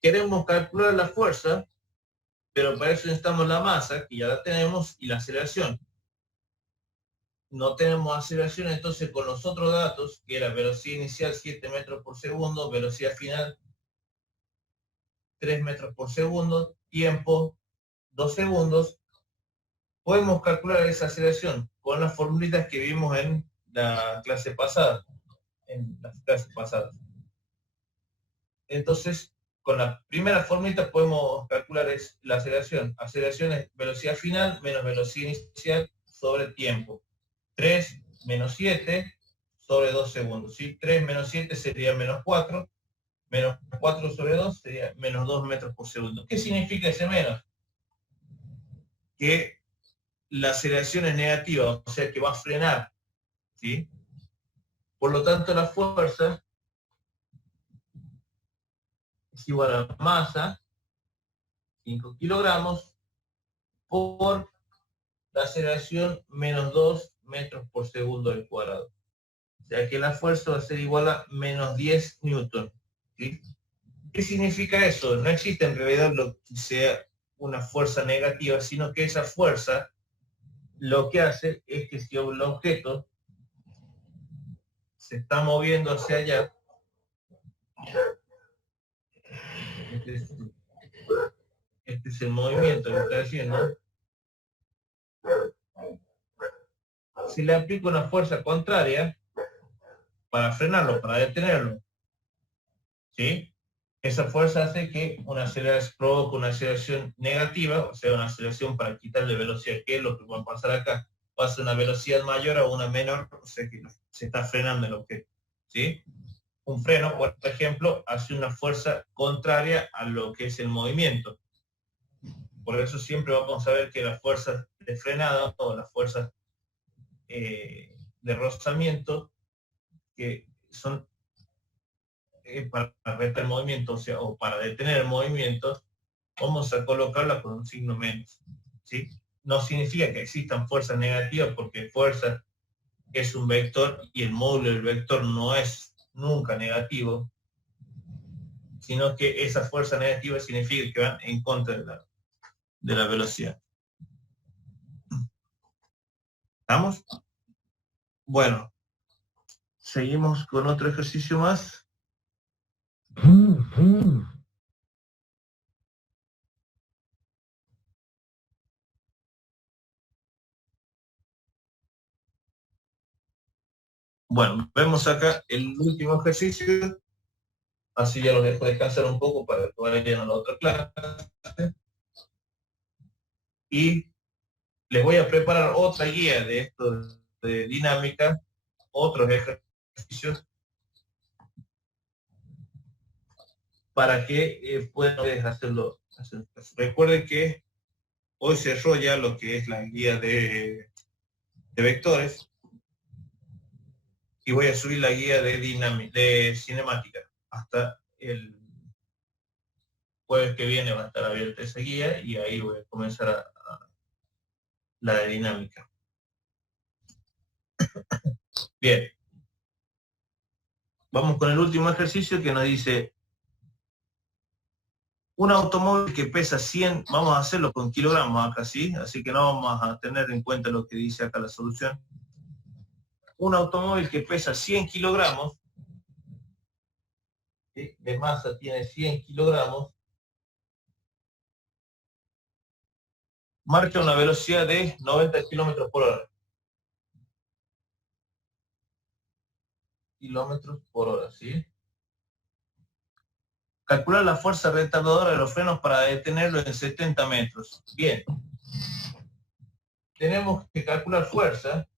Queremos calcular la fuerza, pero para eso necesitamos la masa, que ya la tenemos, y la aceleración. No tenemos aceleración, entonces con los otros datos, que era velocidad inicial 7 metros por segundo, velocidad final 3 metros por segundo, tiempo 2 segundos, podemos calcular esa aceleración con las formulitas que vimos en la clase pasada, en las clases pasadas. Entonces, con la primera formulita podemos calcular la aceleración. Aceleración es velocidad final menos velocidad inicial sobre tiempo. 3 menos 7 sobre 2 segundos. ¿Sí? 3 menos 7 sería menos 4. Menos 4 sobre 2 sería menos 2 metros por segundo. ¿Qué significa ese menos? Que la aceleración es negativa, o sea que va a frenar. ¿Sí? Por lo tanto, la fuerza es igual a masa, 5 kilogramos, por la aceleración menos 2 metros por segundo al cuadrado. O sea que la fuerza va a ser igual a menos 10 newton. ¿Sí? ¿Qué significa eso? No existe en realidad lo que sea una fuerza negativa, sino que esa fuerza lo que hace es que si el objeto se está moviendo hacia allá, este es el movimiento que está haciendo, si le aplico una fuerza contraria para frenarlo, para detenerlo, ¿sí? Esa fuerza hace que provoque una aceleración negativa, o sea, una aceleración para quitarle velocidad, que es lo que va a pasar acá. Pasa una velocidad mayor a una menor, o sea que se está frenando el objeto, ¿sí? Un freno, por ejemplo, hace una fuerza contraria a lo que es el movimiento. Por eso siempre vamos a ver que las fuerzas de frenada o las fuerzas de rozamiento, que son para retar el movimiento, o sea, o para detener el movimiento, vamos a colocarla con un signo menos. ¿Sí? No significa que existan fuerzas negativas, porque fuerza es un vector y el módulo del vector no es nunca negativo, sino que esa fuerza negativa significa que van en contra de la velocidad. ¿Estamos? Bueno, seguimos con otro ejercicio más. Bueno, vemos acá el último ejercicio, así ya los dejo descansar un poco para que vayan a la otra clase. Y les voy a preparar otra guía de esto de dinámica, otros ejercicios, para que puedan hacerlo. Recuerden que hoy cerró ya lo que es la guía de vectores, y voy a subir la guía de cinemática hasta jueves que viene va a estar abierta esa guía y ahí voy a comenzar la de dinámica. Bien. Vamos con el último ejercicio que nos dice, un automóvil que pesa 100, vamos a hacerlo con kilogramos acá, ¿sí? Así que no vamos a tener en cuenta lo que dice acá la solución. Un automóvil que pesa 100 kilogramos, ¿sí? De masa tiene 100 kilogramos, marcha a una velocidad de 90 kilómetros por hora. Kilómetros por hora, ¿sí? Calcular la fuerza retardadora de los frenos para detenerlo en 70 metros. Bien. Tenemos que calcular fuerza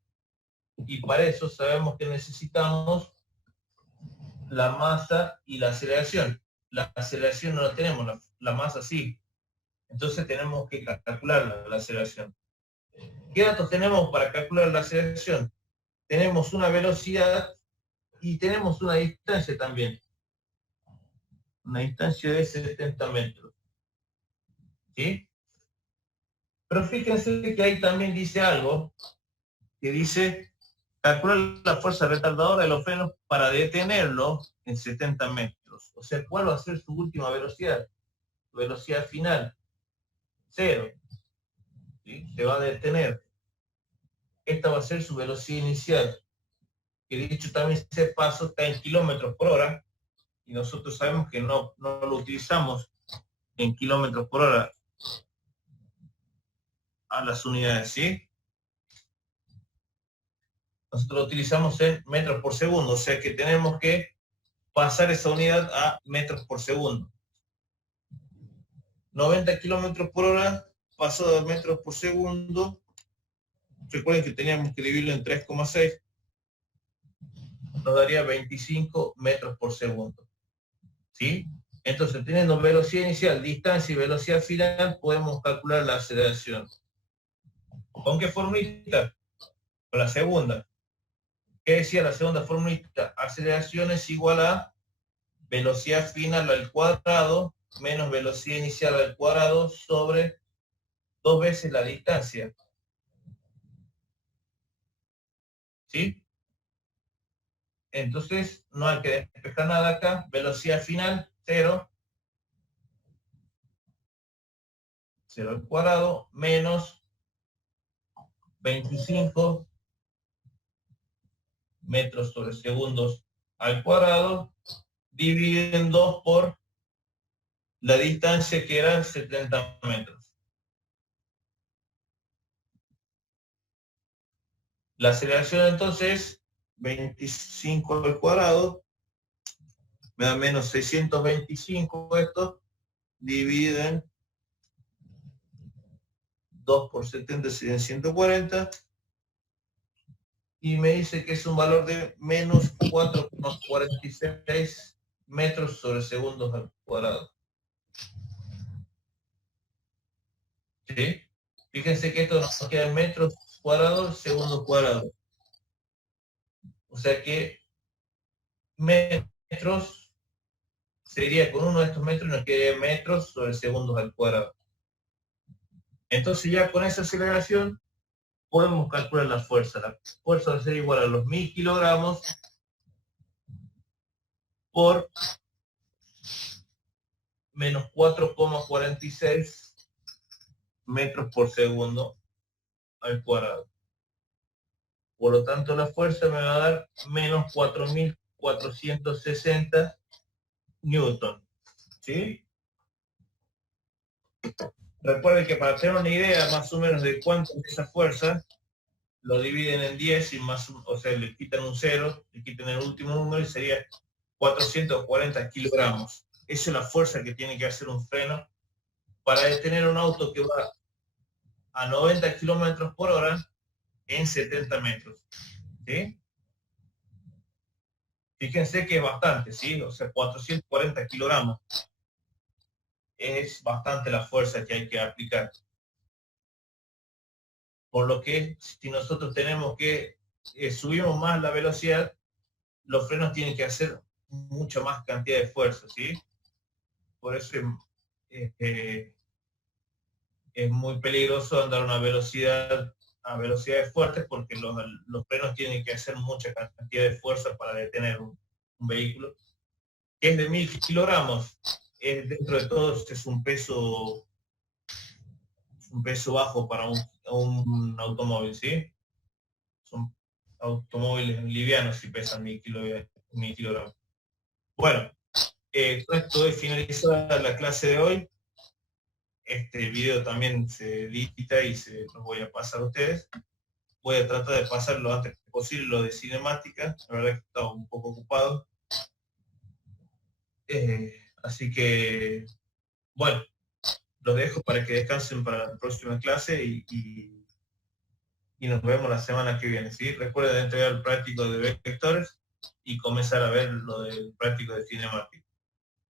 y para eso sabemos que necesitamos la masa y la aceleración. La aceleración no la tenemos, la masa sí. Entonces tenemos que calcular la aceleración. ¿Qué datos tenemos para calcular la aceleración? Tenemos una velocidad y tenemos una distancia también. Una distancia de 70 metros. ¿Sí? Pero fíjense que ahí también dice algo que dice calcular la fuerza retardadora de los frenos para detenerlo en 70 metros. O sea, ¿cuál va a ser su última velocidad? Su velocidad final. 0. ¿Sí? Se va a detener. Esta va a ser su velocidad inicial. Que dicho también ese paso está en kilómetros por hora. Y nosotros sabemos que no lo utilizamos en kilómetros por hora a las unidades, ¿sí? Nosotros lo utilizamos en metros por segundo, o sea que tenemos que pasar esa unidad a metros por segundo. 90 kilómetros por hora pasado a metros por segundo. Recuerden que teníamos que dividirlo en 3,6. Nos daría 25 metros por segundo. ¿Sí? Entonces, teniendo velocidad inicial, distancia y velocidad final, podemos calcular la aceleración. ¿Con qué formulita? Con la segunda. ¿Qué decía la segunda formulita? Aceleración es igual a velocidad final al cuadrado menos velocidad inicial al cuadrado sobre 2 veces la distancia. ¿Sí? Entonces, no hay que despejar nada acá. Velocidad final, 0. 0 al cuadrado menos 25 metros sobre segundos al cuadrado, dividido en 2 por la distancia que era 70 metros. La aceleración entonces, 25 al cuadrado, me da menos 625 esto, dividido en 2 por 70 serían 140, y me dice que es un valor de menos 4,46 metros sobre segundos al cuadrado. ¿Sí? Fíjense que esto nos queda en metros cuadrados, segundos cuadrados. O sea que metros sería con uno de estos metros nos quedaría metros sobre segundos al cuadrado. Entonces ya con esa aceleración podemos calcular la fuerza. La fuerza va a ser igual a los 1000 kilogramos por menos 4,46 metros por segundo al cuadrado. Por lo tanto, la fuerza me va a dar menos 4.460 newton. ¿Sí? Recuerden que para tener una idea más o menos de cuánto es esa fuerza, lo dividen en 10 y más, o sea, le quitan un 0, le quitan el último número y sería 440 kilogramos. Esa es la fuerza que tiene que hacer un freno para detener un auto que va a 90 kilómetros por hora en 70 metros. ¿Sí? Fíjense que es bastante, ¿sí? O sea, 440 kilogramos. Es bastante la fuerza que hay que aplicar. Por lo que si nosotros tenemos que subimos más la velocidad, los frenos tienen que hacer mucha más cantidad de fuerza, ¿sí? Por eso es muy peligroso andar a velocidades fuertes porque los frenos tienen que hacer mucha cantidad de fuerza para detener un vehículo, que es de 1000 kilogramos. Dentro de todo es un peso bajo para un automóvil, ¿sí? Son automóviles livianos y pesan 1000 kilogramos. Bueno, con esto doy finalizada la clase de hoy. Este video también se edita y se los voy a pasar a ustedes. Voy a tratar de pasar lo antes posible lo de cinemática. La verdad que estaba un poco ocupado. Así que, bueno, los dejo para que descansen para la próxima clase y nos vemos la semana que viene, ¿sí? Recuerden entregar el práctico de vectores y comenzar a ver lo del práctico de cinemática.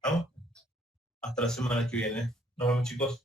¿Vamos? Hasta la semana que viene. Nos vemos, chicos.